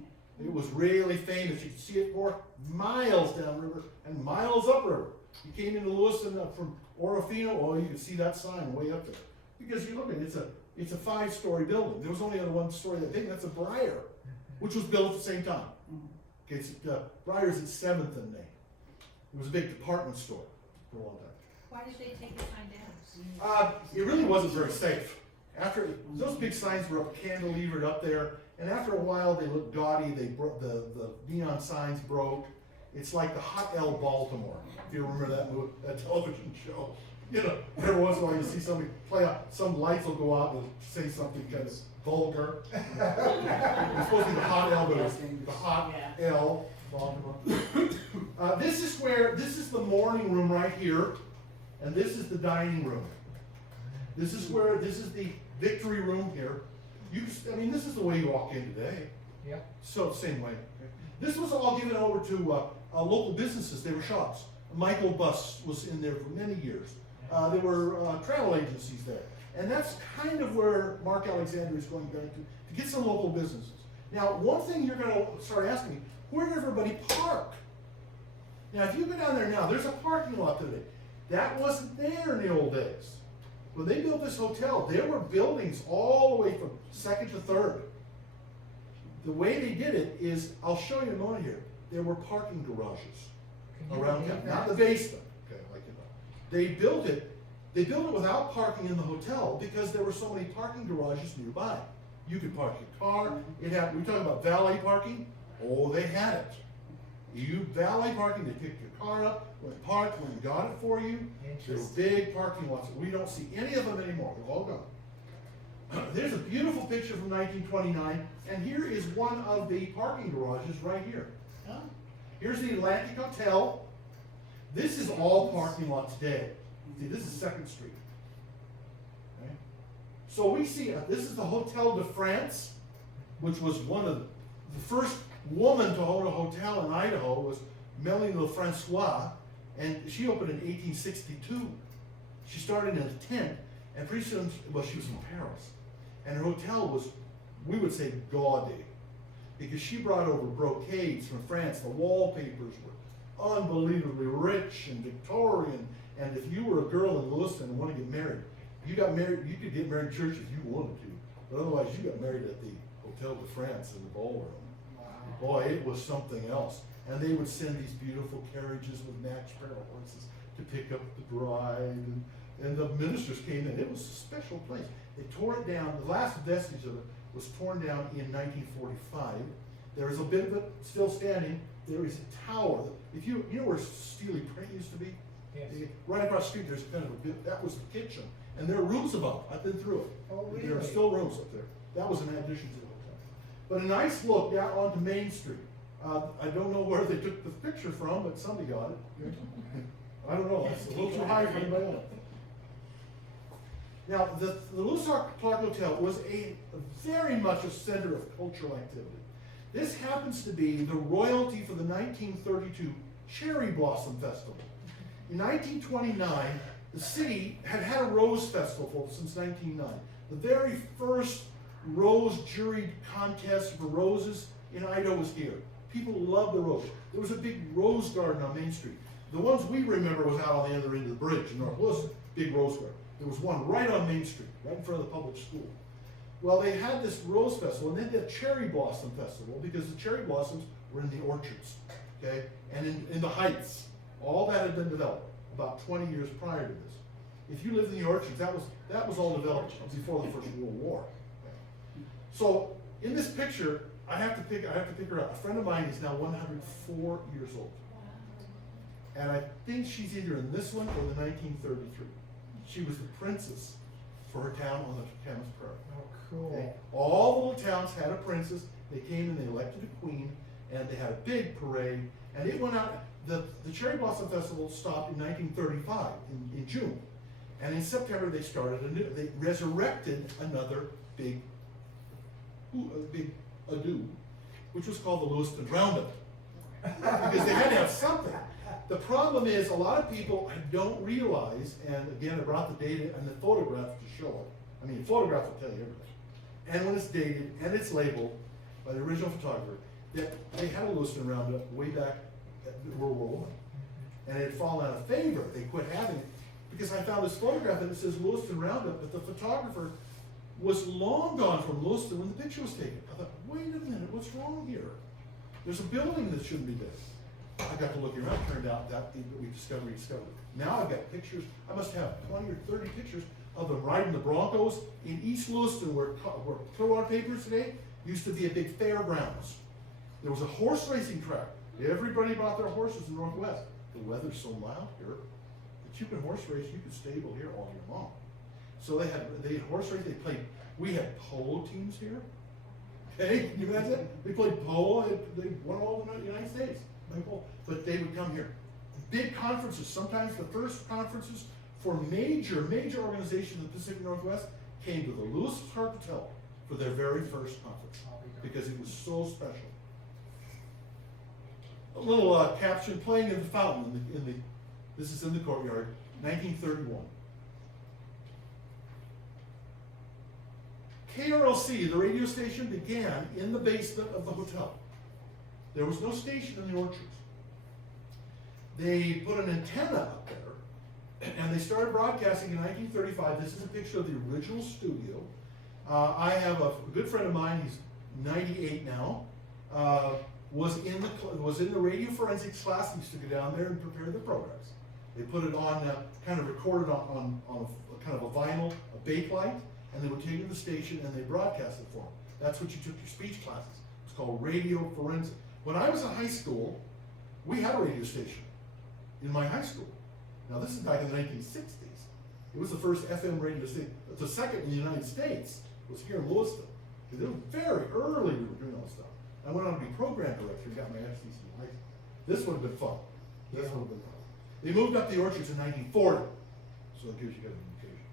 It was really famous. You could see it for miles downriver and miles upriver. You came into Lewiston from Orofino, oh, you could see that sign way up there. Because you look at it, it's a 5-story building. There was only other one story that big. That's a Briar, which was built at the same time. Okay, Briar's at 7th and Main. It was a big department store for a long time. Why did they take the sign down? It really wasn't very safe. After, those big signs were up, cantilevered up there, and after a while they looked gaudy, the neon signs broke. It's like the Hot L Baltimore, if you remember that television show. You know, every once in a while you see somebody play out, some lights will go out and say something kind of vulgar. It's supposed to be the Hot L, but it's the Hot L Baltimore. This is the morning room right here, and this is the dining room. This is the victory room here. This is the way you walk in today. Yeah. So, same way. This was all given over to local businesses. They were shops. Michael Bus was in there for many years. There were travel agencies there. And that's kind of where Mark Alexander is going back to get some local businesses. Now, one thing you're going to start asking me, where did everybody park? Now, if you go down there now, there's a parking lot today. That wasn't there in the old days. When they built this hotel, there were buildings all the way from 2nd to 3rd. The way they did it is, I'll show you in a moment here, there were parking garages around town, not the basement. Okay, they built it without parking in the hotel because there were so many parking garages nearby. You could park your car. We talk about valet parking. Oh, they had it. You valet parking, they picked your car up, went parked when they got it for you. There were big parking lots. We don't see any of them anymore. They're all gone. There's a beautiful picture from 1929, and here is one of the parking garages right here. Oh. Here's the Atlantic Hotel. This is all parking lot today. See, this is 2nd Street. Okay. So we see, this is the Hotel de France, which was one of the first woman to own a hotel in Idaho was Melanie Lefrancois, and she opened in 1862. She started in a tent, and pretty soon, she was in Paris, and her hotel was, we would say, gaudy, because she brought over brocades from France. The wallpapers were unbelievably rich and Victorian, and if you were a girl in Lewiston and wanted to get married, you could get married in church if you wanted to, but otherwise you got married at the Hotel de France in the ballroom. Boy, it was something else. And they would send these beautiful carriages with matched pair of horses to pick up the bride. And the ministers came in. It was a special place. They tore it down. The last vestige of it was torn down in 1945. There is a bit of it still standing. There is a tower. If you know where Steely Print used to be? Yes. Right across the street, there's kind of a bit, that was the kitchen. And there are rooms above. I've been through it. Oh, really? There are still rooms up there. That was an addition to the hotel. But a nice look down onto Main Street. I don't know where they took the picture from, but somebody got it. I don't know, it's a little too high for anybody else. Now, the Lewis Clark Hotel was very much a center of cultural activity. This happens to be the royalty for the 1932 Cherry Blossom Festival. In 1929, the city had had a rose festival since 1909. The very first rose juried contest for roses in Idaho was here. People loved the rose. There was a big rose garden on Main Street. The ones we remember was out on the other end of the bridge in North Lewiston, big rose garden. There was one right on Main Street, right in front of the public school. Well, they had this rose festival, and then the cherry blossom festival, because the cherry blossoms were in the orchards, okay, and in the heights. All that had been developed about 20 years prior to this. If you lived in the orchards, that was all developed before the First World War. So in this picture, I have to pick her out. A friend of mine is now 104 years old. And I think she's either in this one or the 1933. She was the princess for her town on the Thames Prairie. Oh, cool. Okay. All the little towns had a princess. They came and they elected a queen, and they had a big parade. And it went out. The Cherry Blossom Festival stopped in 1935 in June, and in September they started they resurrected another big ado, which was called the Lewiston Roundup, because they had to have something. The problem is a lot of people don't realize, and again I brought the data and the photographs to show it. I mean, the photograph will tell you everything. And when it's dated and it's labeled by the original photographer, that they had a Lewiston Roundup way back at World War I. And it had fallen out of favor. They quit having it. Because I found this photograph and it says Lewiston Roundup, but the photographer was long gone from Lewiston when the picture was taken. I thought, wait a minute, what's wrong here? There's a building that shouldn't be there. I got to looking around, turned out that we discovered. Now I've got pictures, I must have 20 or 30 pictures of them riding the Broncos in East Lewiston, where Clearwater Papers today used to be a big fairgrounds. There was a horse racing track. Everybody bought their horses in the Northwest. The weather's so mild here that you can horse race, you can stable here all year long. So they had horse racing, we had polo teams here. Okay, can you imagine? They played polo, they won all the United States. But they would come here. Big conferences, sometimes the first conferences for major organizations in the Pacific Northwest came to the Lewiston Hotel for their very first conference because it was so special. A little caption, playing in the fountain this is in the courtyard, 1931. KRLC, the radio station, began in the basement of the hotel. There was no station in the orchards. They put an antenna up there, and they started broadcasting in 1935. This is a picture of the original studio. I have a good friend of mine, he's 98 now, was in the radio forensics class. He used to go down there and prepare the programs. They put it on, kind of recorded on a kind of a vinyl, a bakelite, and they would take it to the station and they broadcast it for them. That's what you took your speech classes. It's called radio forensics. When I was in high school, we had a radio station in my high school. Now this is back in the 1960s. It was the first FM radio station. The second in the United States was here in Lewiston. Because it was very early we were doing all this stuff. I went on to be program director and got my FCC license. This would have been fun. This would have been fun. They moved up the orchards in 1940. So it gives you an indication.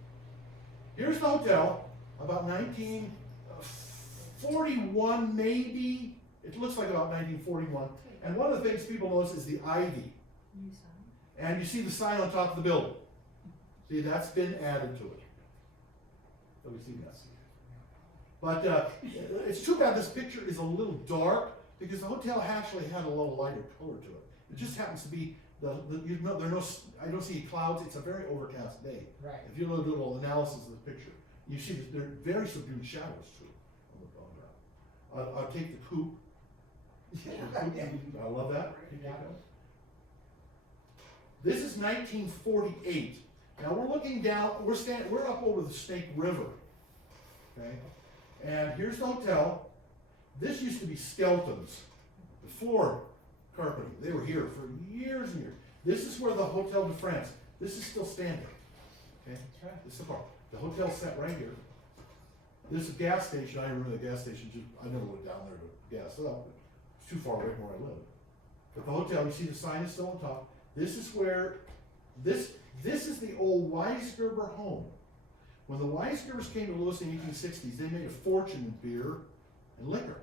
Here's the hotel, about 1941 maybe. It looks like about 1941. And one of the things people notice is the ivy. And you see the sign on top of the building. See, that's been added to it. So we see that. But it's too bad this picture is a little dark because the hotel actually had a little lighter color to it. It just happens to be I don't see clouds. It's a very overcast day. Right. If you look at a little analysis of the picture, you see that there are very subdued shadows too on the ground. I'll take the coupe. I love that. Yeah. This is 1948. Now we're looking down. We're up over the Snake River. Okay. And here's the hotel. This used to be skeletons, the floor carpeting. They were here for years and years. This is where the Hotel de France, this is still standing. Okay? That's right. This is the part. The hotel sat right here. There's a gas station. I remember the gas station. I never went down there to gas it up. It's too far away from where I live. But the hotel, you see the sign is still on top. This is where, this is the old Weisgerber home. When the Weisgerbers came to Lewiston in the 1860s, they made a fortune in beer and liquor.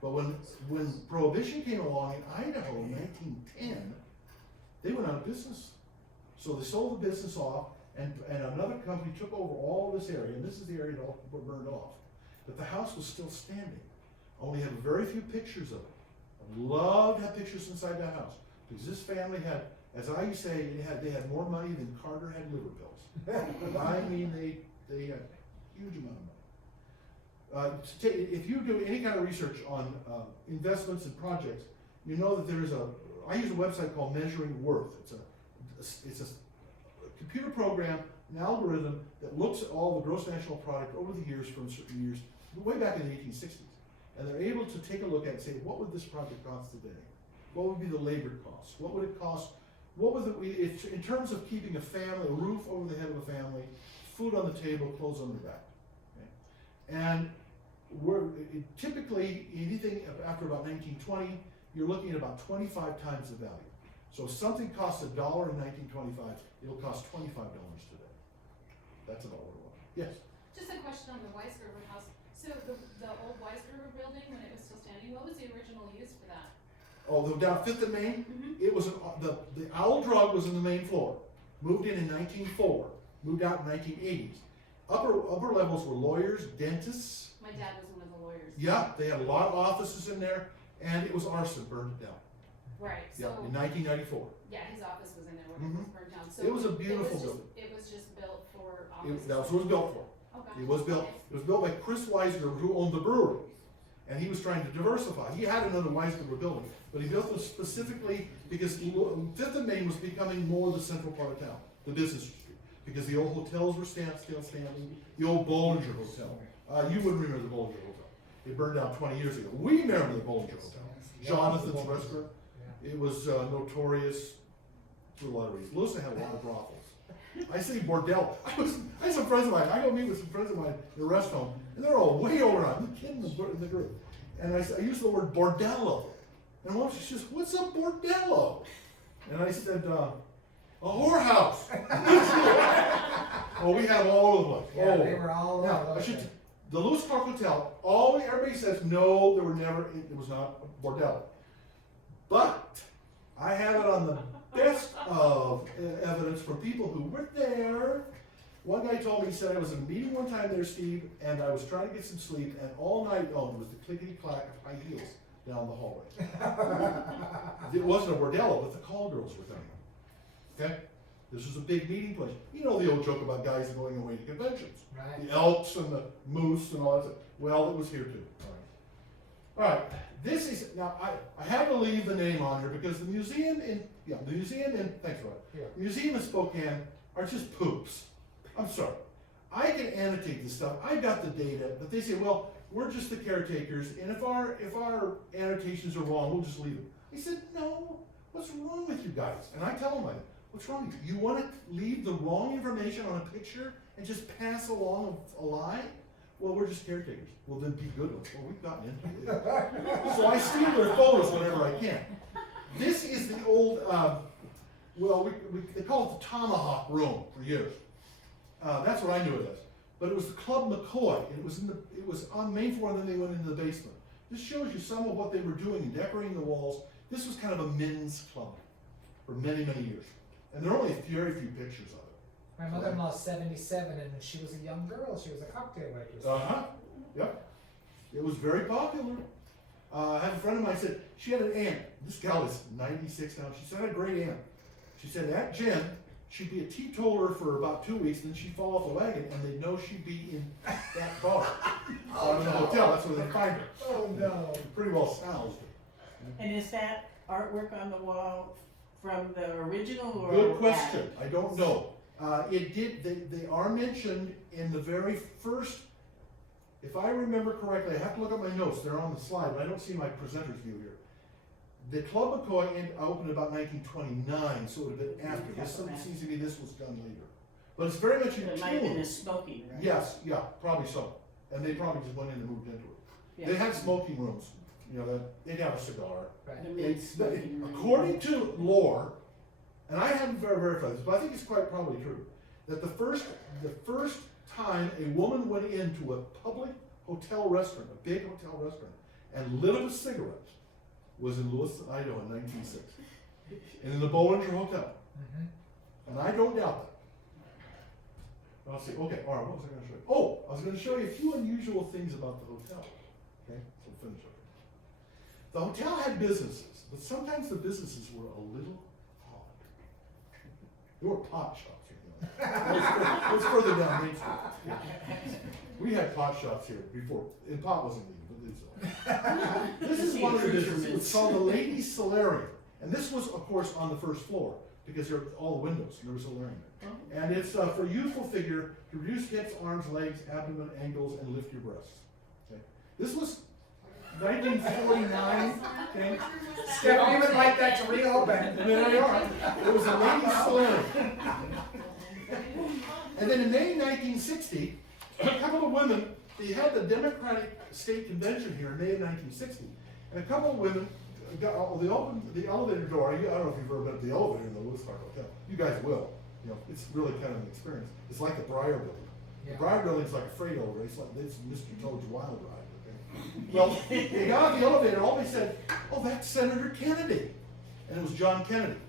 But when Prohibition came along in Idaho in 1910, they went out of business. So they sold the business off, and another company took over all of this area, and this is the area that all burned off. But the house was still standing. I only have very few pictures of it. I'd love to have pictures inside that house, because this family had, as I used to say, they had more money than Carter had liver pills. I mean, they had a huge amount of money. If you do any kind of research on investments and projects, you know that I use a website called Measuring Worth. It's a computer program, an algorithm that looks at all the gross national product over the years from certain years, way back in the 1860s. And they're able to take a look at it and say, what would this project cost today? What would be the labor costs? What would it cost? What would in terms of keeping a family, a roof over the head of a family, food on the table, clothes on their back? Okay? And typically, anything after about 1920, you're looking at about 25 times the value. So if something costs $1 in 1925, it'll cost $25 today. That's about what it was. Yes? Just a question on the Weisgerber house. So the old Weisgerber building, when it was still standing, what was the original use for that? Oh, down 5th and Main, it was the Owl Drug was in the main floor. Moved in 1904. Moved out in 1980s. Upper levels were lawyers, dentists. My dad was one of the lawyers. Yeah, they had a lot of offices in there, and it was arson, burned it down. Right. So Yeah, in 1994. yeah, his office was in there when it was burned down. So It was a beautiful building. It was just built for offices. That's what it was built for. Okay. It was built by Chris Weisgerber, who owned the brewery. and he was trying to diversify. He had another Weisgerber building, but he built them specifically because Fifth and Main was becoming more the central part of town, the business district, because the old hotels were still standing. The old Bollinger Hotel. You wouldn't remember the Bollinger Hotel. It burned down 20 years ago. We remember the Bollinger Hotel. Jonathan's restaurant. It was notorious for a lot of reasons. Lewiston had a lot of brothels. I say bordel. I had some friends of mine. I go meet with some friends of mine in a rest home, and they're all way older. I'm the kid in the group. And I used the word bordello. And one she says, "What's a bordello?" And I said, "A whorehouse." Oh, we had all over the place. Yeah, oh. they were all Now, over. the Lewis Clark Hotel, everybody says, no, there were never, it was not a bordello. But I have it on the best of evidence from people who were there. One guy told me, he said, I was in a meeting one time there, Steve, and I was trying to get some sleep, and all night long was the clickety-clack of high heels down the hallway. It wasn't a bordello, but the call girls were there. Okay? This was a big meeting place. You know the old joke about guys going away to conventions. Right. The elks and the moose and all that stuff. Well, it was here too. All right. This is, now I had to leave the name on here because the museum in, thanks Rod. Yeah. The museum in Spokane are just poops. I'm sorry. I can annotate this stuff. I got the data, but they say, well, we're just the caretakers, and if our annotations are wrong, we'll just leave them. I said, no, what's wrong with you guys? And I tell them, what's wrong with you? You want to leave the wrong information on a picture and just pass along a lie? Well, we're just caretakers. Well, then be good ones. Well, we've gotten into it. So I steal their photos whenever I can. This is the old, they call it the Tomahawk Room for years. That's what I knew it as. But it was the Club McCoy. It was on the main floor, and then they went into the basement. This shows you some of what they were doing in decorating the walls. This was kind of a men's club for many, many years. And there are only very few pictures of it. My mother-in-law's 77, and when she was a young girl, she was a cocktail waitress. Yep. It was very popular. I have a friend of mine said she had an aunt. This gal is 96 now. She said I had a great aunt. She said Aunt Jen, she'd be a teetotaler for about 2 weeks, and then she'd fall off the wagon, and they'd know she'd be in that bar. In the hotel, that's where they'd find her. Oh no. Pretty well soused. And is that artwork on the wall from the original or? Good question. I don't know. They are mentioned in the very first, if I remember correctly, I have to look at my notes, they're on the slide, but I don't see my presenter's view here. The Club McCoy opened about 1929, so it would have been after. This seems to be this was done later. But it's very much in It might have been tune. a smoking, right? Yes, yeah, probably so. And they probably just went in and moved into it. Yeah. They had smoking rooms, they'd have a cigar. The Right. men's smoking room. According to lore, and I haven't verified this, but I think it's quite probably true, that the first time a woman went into a public hotel restaurant, a big hotel restaurant, and lit up a cigarette was in Lewiston, Idaho in 1960. And in the Bollinger Hotel. Mm-hmm. And I don't doubt that. I'll see, okay, all right, what was I going to show you? Oh, I was going to show you a few unusual things about the hotel. Okay, so we'll finish up. The hotel had businesses, but sometimes the businesses were a little odd. There were pot shops here. It was further down Main Street. We had pot shops here before, and pot wasn't legal, but it's this is one of the businesses. It's called the Ladies' Solarium. And this was, of course, on the first floor, because there were all the windows, and there was a solarium there. And it's for youthful figure to reduce hips, arms, legs, abdomen, ankles, and lift your breasts. Okay. This was 1949. Okay. Stephanie would like that to reopen. And there they are. It was a ladies' solarium. And then in May 1960, a couple of women, they had the Democratic State Convention here in May of 1960, and a couple of women they opened the elevator door. I don't know if you've ever been at the elevator in the Lewis Clark Hotel. You guys will. It's really kind of an experience. It's like the Breyer Building. Yeah. The Breyer Building's like a freight elevator. It's Mr. Toad's Wild Ride. Okay? Well, they got out the elevator, all they said, oh, that's Senator Kennedy. And it was John Kennedy.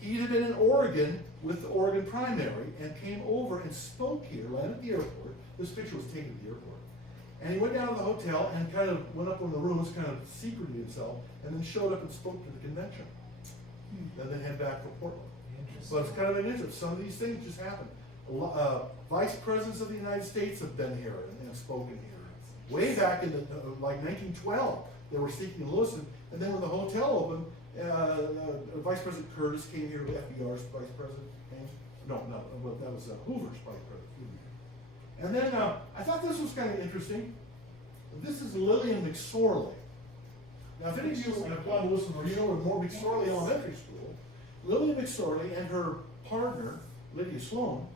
He had been in Oregon with the Oregon primary and came over and spoke here, landed at the airport. This picture was taken at the airport. And he went down to the hotel and kind of went up in the rooms, kind of secreted himself, and then showed up and spoke to the convention. And then head back to Portland. So it's kind of an interest. Some of these things just happen. Vice presidents of the United States have been here and spoken here. way back in the, like 1912, they were seeking in Lewiston, and then when the hotel opened, Vice President Curtis came here, FBR's Vice President, well, that was Hoover's Vice President. And then, I thought this was kind of interesting. This is Lillian McSorley. Now, if any of you have gone to Lewiston, or you know where McSorley Elementary School, Lillian McSorley and her partner, Lydia Sloan,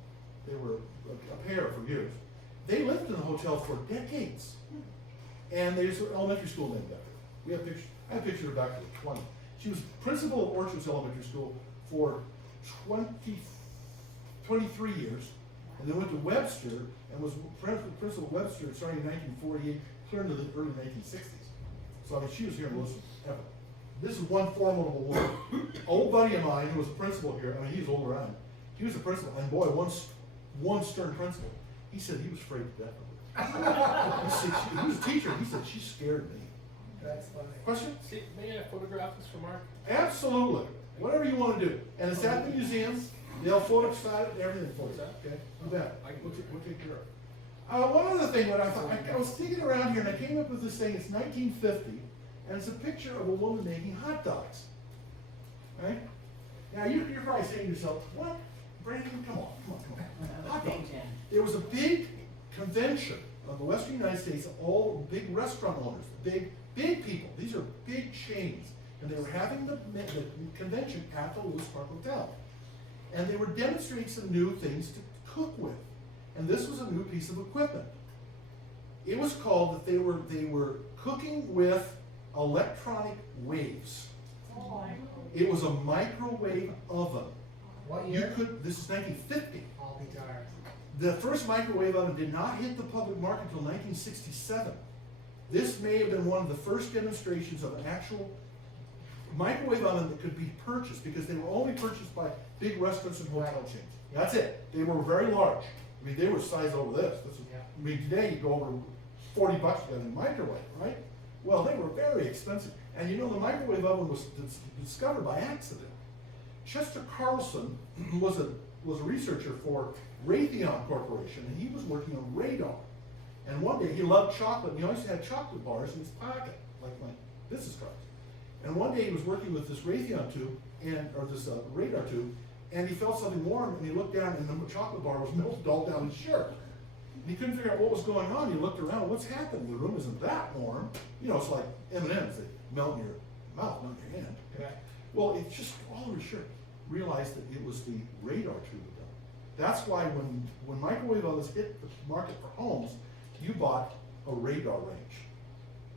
they were a pair for years. They lived in the hotel for decades. And there's an elementary school named after her. We have pictures. I have a picture of her back to the 20s. She was principal of Orchards Elementary School for 23 years, and then went to Webster and was principal of Webster starting in 1948, clear into the early 1960s. So I mean, she was here in Lewiston ever. This is one formidable woman. Old buddy of mine who was a principal here. I mean, he's older than I am. He was a principal, and boy, one stern principal. He said he was afraid to death of her. He was a teacher. He said she scared me. That's funny. Question? May I photograph this for Mark? Absolutely. Whatever you want to do. And it's at the museum. They'll photograph it and everything for you. Okay? You bet. We'll take care of it. One other thing that I thought, I was thinking around here and I came up with this thing. It's 1950, and it's a picture of a woman making hot dogs. Right? Now you're probably saying to yourself, what? Branting, come on. Hot dogs. There was a big convention of the Western United States of all big restaurant owners, big people. These are big chains. And they were having the convention at the Lewis Park Hotel. And they were demonstrating some new things to cook with. And this was a new piece of equipment. It was called that they were cooking with electronic waves. It was a microwave oven. What year? This is 1950. I'll be darned. The first microwave oven did not hit the public market until 1967. This may have been one of the first demonstrations of an actual microwave oven that could be purchased, because they were only purchased by big restaurants and hotel chains. That's it. They were very large. I mean, they were sized over this. I mean, today you go over $40 to get a microwave, right? Well, they were very expensive. And you know, the microwave oven was discovered by accident. Chester Carlson was a researcher for Raytheon Corporation, and he was working on radar. And one day he loved chocolate, and he always had chocolate bars in his pocket, like my business cards. And one day he was working with this Raytheon tube, or this radar tube, and he felt something warm, and he looked down, and the chocolate bar was melted all down his shirt. And he couldn't figure out what was going on. He looked around, what's happening? The room isn't that warm. You know, it's like M&Ms, they melt in your mouth, not in your hand. Okay. Well, it's just all over his shirt. Realized that it was the radar tube that done. That's why when microwave ovens hit the market for homes, you bought a radar range.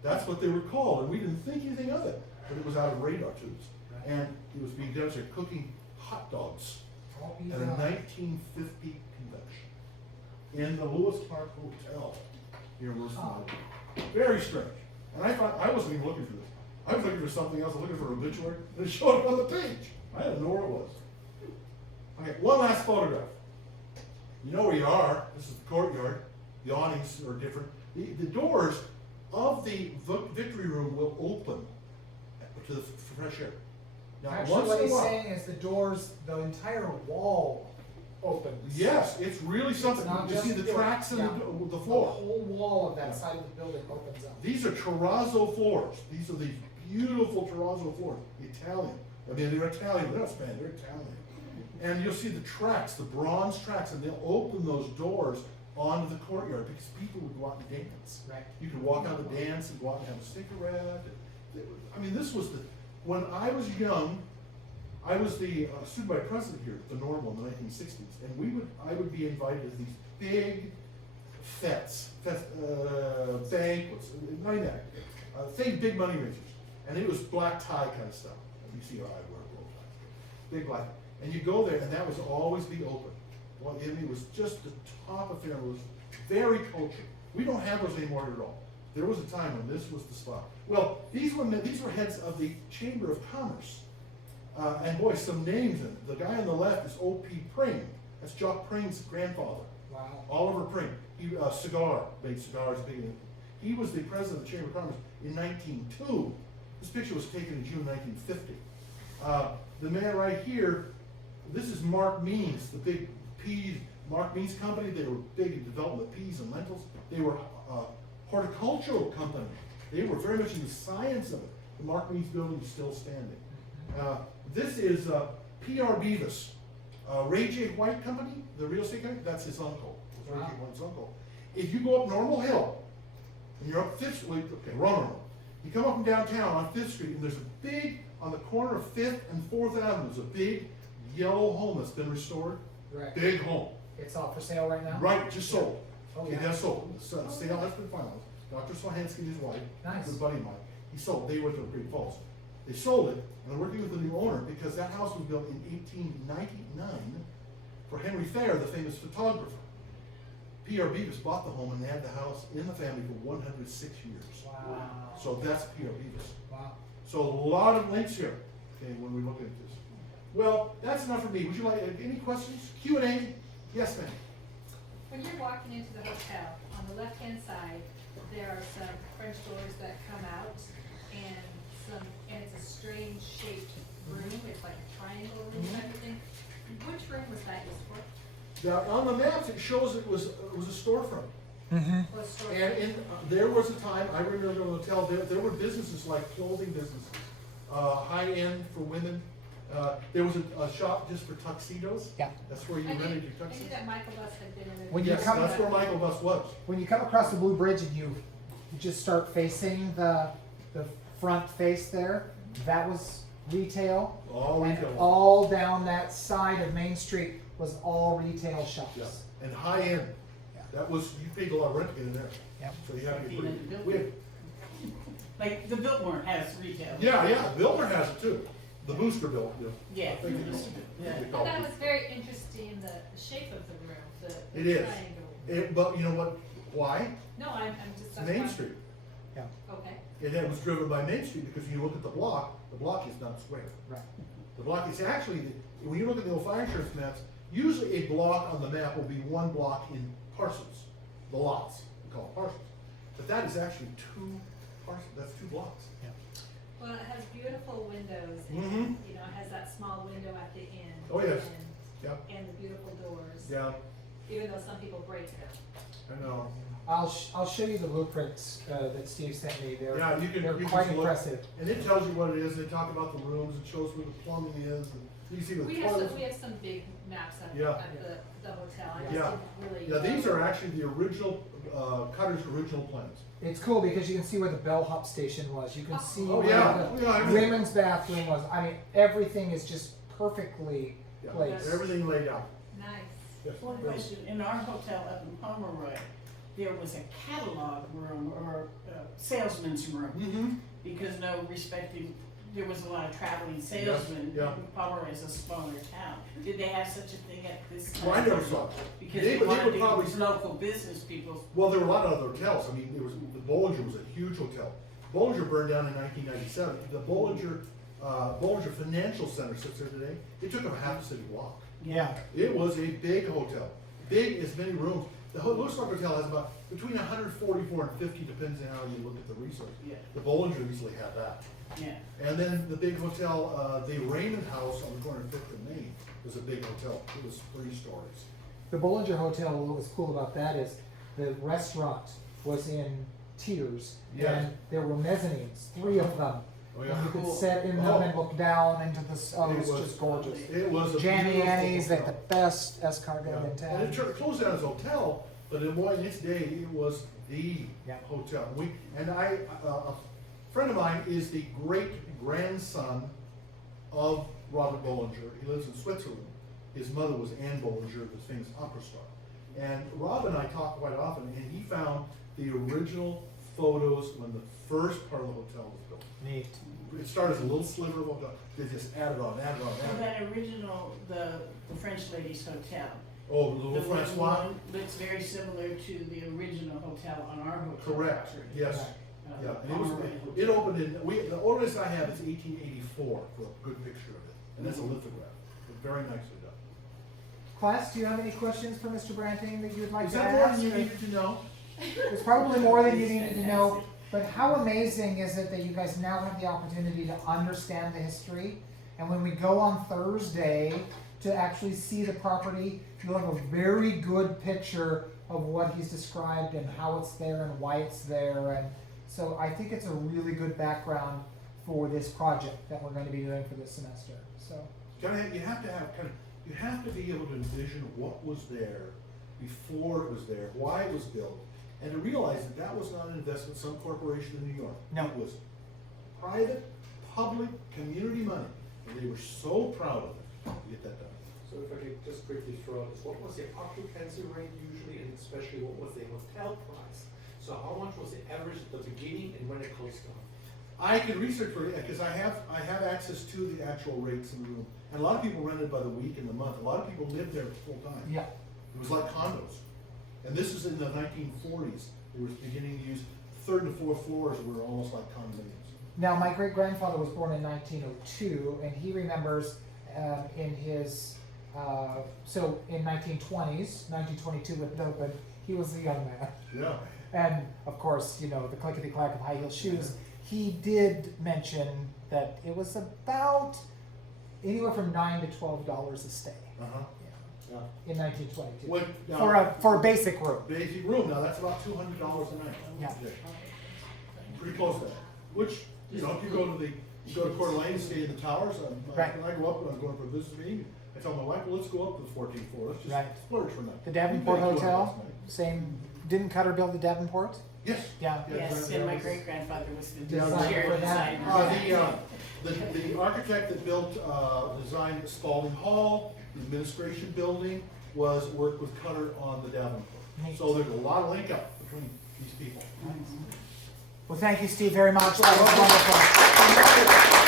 That's what they were called, and we didn't think anything of it, but it was out of radar tubes. And it was being demonstrated cooking hot dogs at a 1950 convention in the Lewis Park Hotel here in Lewiston. Very strange. And I thought, I wasn't even looking for this. I was looking for something else. I was looking for an obituary, and it showed up on the page. I didn't know where it was. Okay, one last photograph. You know where you are. This is the courtyard. The awnings are different. The doors of the victory room will open to the fresh air. Now, Actually, what he's saying is the doors, the entire wall opens. Yes, it's really something. It's not You just see the tracks in the The floor. whole wall of that side of the building opens up. These are terrazzo floors. These are these beautiful terrazzo floors. Italian. I mean, they're Italian. They're not Spanish. They're Italian. And you'll see the tracks, the bronze tracks, and they'll open those doors onto the courtyard because people would go out and dance. Right. You could walk out and dance and go out and have a cigarette. I mean, this was when I was young, I was the student body president here at the Normal in the 1960s, and I would be invited to these big banquets, big money raisers, and it was black tie kind of stuff. You see how I wear big black, and you go there, and that was always be open. Well, I mean, it was just the top of it. It was very cultured. We don't have those anymore at all. There was a time when this was the spot. Well, these were heads of the Chamber of Commerce. And boy, some names in it. The guy on the left is O.P. Pring. That's Jock Pring's grandfather. Wow. Oliver Pring. He made cigars. He was the president of the Chamber of Commerce in 1902. This picture was taken in June 1950. The man right here, this is Mark Means, the big peas. Mark Means company. They were big in development of peas and lentils. They were horticultural company. They were very much in the science of it. The Mark Means building is still standing. This is P.R. Beavis. Ray J. White Company, the real estate guy, that's his uncle. It's Ray J. White's uncle. If you go up Normal Hill, and you're up 5th Street, okay, wrong. You come up from downtown on 5th Street, and there's a big, on the corner of 5th and 4th Avenue, there's a big yellow home that's been restored. Right. Big home. It's all for sale right now? Right, just sold. Oh, Okay, yeah. that's sold. The sale has been finalized. Dr. Swahansky and his wife, Nice. good buddy of mine, he sold, they went to Great Falls. They sold it, and they're working with the new owner, because that house was built in 1899 for Henry Fair, the famous photographer. P.R. Beavis bought the home, and they had the house in the family for 106 years. Wow. So that's P.R. Beavis. Wow. So a lot of links here, okay, when we look at this. Well, that's enough for me. Would you like, any questions? Q&A? Yes, ma'am. When you're walking into the hotel, on the left-hand side, there are some French doors that come out and it's a strange shaped room. It's like a triangle room type of thing. Which room was that used for? Now, on the maps, it shows it was a storefront. Was storage? And there was a time, I remember in the hotel, there were businesses like clothing businesses, high-end for women. There was a shop just for tuxedos. Yeah. That's where you I knew rented your tuxedo. that Michael Bus had been in there. When you Yes, come- that's where Michael Bus was. When you come across the Blue Bridge and you just start facing the front face there, that was retail. All And retail. all down that side of Main Street was all retail shops. Yeah, and high-end. Yeah. That was, you paid a lot of rent to get in there. Yep. So you have to Like be even pretty. the we had- Like the Biltmore has retail. Yeah, Builder has it too. The Booster Bill, Yeah. I think it's- Yeah. they I call thought it. it was very interesting, the shape of the room, the It is. triangle. But you know what, why? No, I'm just. that's Main why- Street. Okay. And it was driven by Main Street because you look at the block is not square. Right. The block is actually, when you look at the old fire insurance maps, usually a block on the map will be one block in parcels, the lots, we call it parcels. But that is actually two parcels, that's two blocks. Well, it has beautiful windows Mhm. and, you know, it has that small window at the end. Oh, yes. and- Yep. And the beautiful doors. Yeah, Even though some people break them. I know. I'll show you the blueprints that Steve sent me. They're Yeah, you can quite just look. impressive. And it tells you what it is, they talk about the rooms, it shows where the plumbing is, and you can see the We have toilets. some big maps at, Yeah. at the hotel. I just Yeah. didn't really. Yeah, these are actually the original, Cutter's original plans. It's cool because you can see where the bellhop station was. You can see Oh, where yeah, the yeah, everything, women's bathroom was. I mean, everything is just perfectly yeah, placed. everything laid out. Nice. Yes. One question, in our hotel up in Pomeroy, there was a catalog room or salesman's room, Mm-hmm. because no respecting, there was a lot of traveling salesmen. yeah. Pomeroy is a smaller town. Did they have such a thing at this time? Well, I never saw it. Because They they would wanted to probably- use local business people. Well, there were a lot of other hotels. I mean, there was, the Bollinger was a huge hotel. Bollinger burned down in 1997. The Bollinger Financial Center sits there today. It took up half a city block. Yeah. It was a big hotel, big as many rooms. The Lewiston Hotel has about between 144 and 50, depends on how you look at the resource. Yeah, The Bollinger easily had that. yeah. And then the big hotel, the Raymond House on the corner of 5th and Main was a big hotel. It was 3 stories. The Bollinger Hotel, what was cool about that is the restaurant was in tiers. Yeah. And there were mezzanines, 3 of them. Oh, And yeah. you could Cool. sit in them Oh. and look down into the, oh, It it's was- just gorgeous. It was a Jamie beautiful Annie's, they had hotel. the best escargot Yeah. in And town. it closed down as a hotel, but in its day, it was the Yeah. hotel. A friend of mine is the great grandson of Robert Bollinger. He lives in Switzerland. His mother was Anne Bollinger, the famous opera star. And Rob and I talk quite often, and he found the original photos when the first part of the hotel was built. Neat. It started as a little sliver of a hotel. They just added on, added on, Well, added on. that original, the French Ladies Hotel. Oh, the The little Francois? one looks very similar to the original hotel on our hotel. Correct, yes. Uh, Yeah, and it opened in, the oldest I have is 1884 for a good picture of it, and that's a lithograph, but very nicely done. Class, do you have any questions for Mr. Branting that you'd like Is to that more ask? than you needed to know? It's probably more than you needed to know, but how amazing is it that you guys now have the opportunity to understand the history? And when we go on Thursday to actually see the property, you'll have a very good picture of what he's described and how it's there and why it's there. And so I think it's a really good background for this project that we're going to be doing for this semester. So You have to be able to envision what was there before it was there, why it was built, and to realize that that was not an investment some corporation in New York. No. It was private, public, community money, and they were so proud of it to get that done. So if I could just quickly throw out this, what was the occupancy rate usually, and especially what was the hotel price? So how much was the average at the beginning and when it closed down? I can research for you, because I have access to the actual rates in the room, and a lot of people rented by the week and the month. A lot of people lived there full time. yeah, It was like condos. And this is in the 1940s. They were beginning to use third and fourth floors were almost like condominiums. now my great grandfather was born in 1902, and he remembers in his so in 1920s, 1922 when it opened, he was a young man. Yeah. And of course, you know, the clickety clack of high heel shoes. He did mention that it was about anywhere from $9 to $12 a stay Uh-huh. Yeah. in 1922 What, now, for a basic room. basic room, now that's about $200 a night. Yeah. Pretty close to that. Which, you know, if you go to Coeur d'Alene, stay in the towers, Right. when I go up and I'm going for a business meeting, I tell my wife, well, let's go up to the 14th floor, let's just Right. splurge for that. The Davenport We paid $200 Hotel, a night. same. Didn't Cutter build the Davenport? Yes. Yeah. Yes, and my great grandfather was the Designer interior for that. designer. The architect that built, designed Spalding Hall, the administration building, worked with Cutter on the Davenport. Neat. So there's a lot of link up between these people. Well, thank you, Steve, very much. That was wonderful.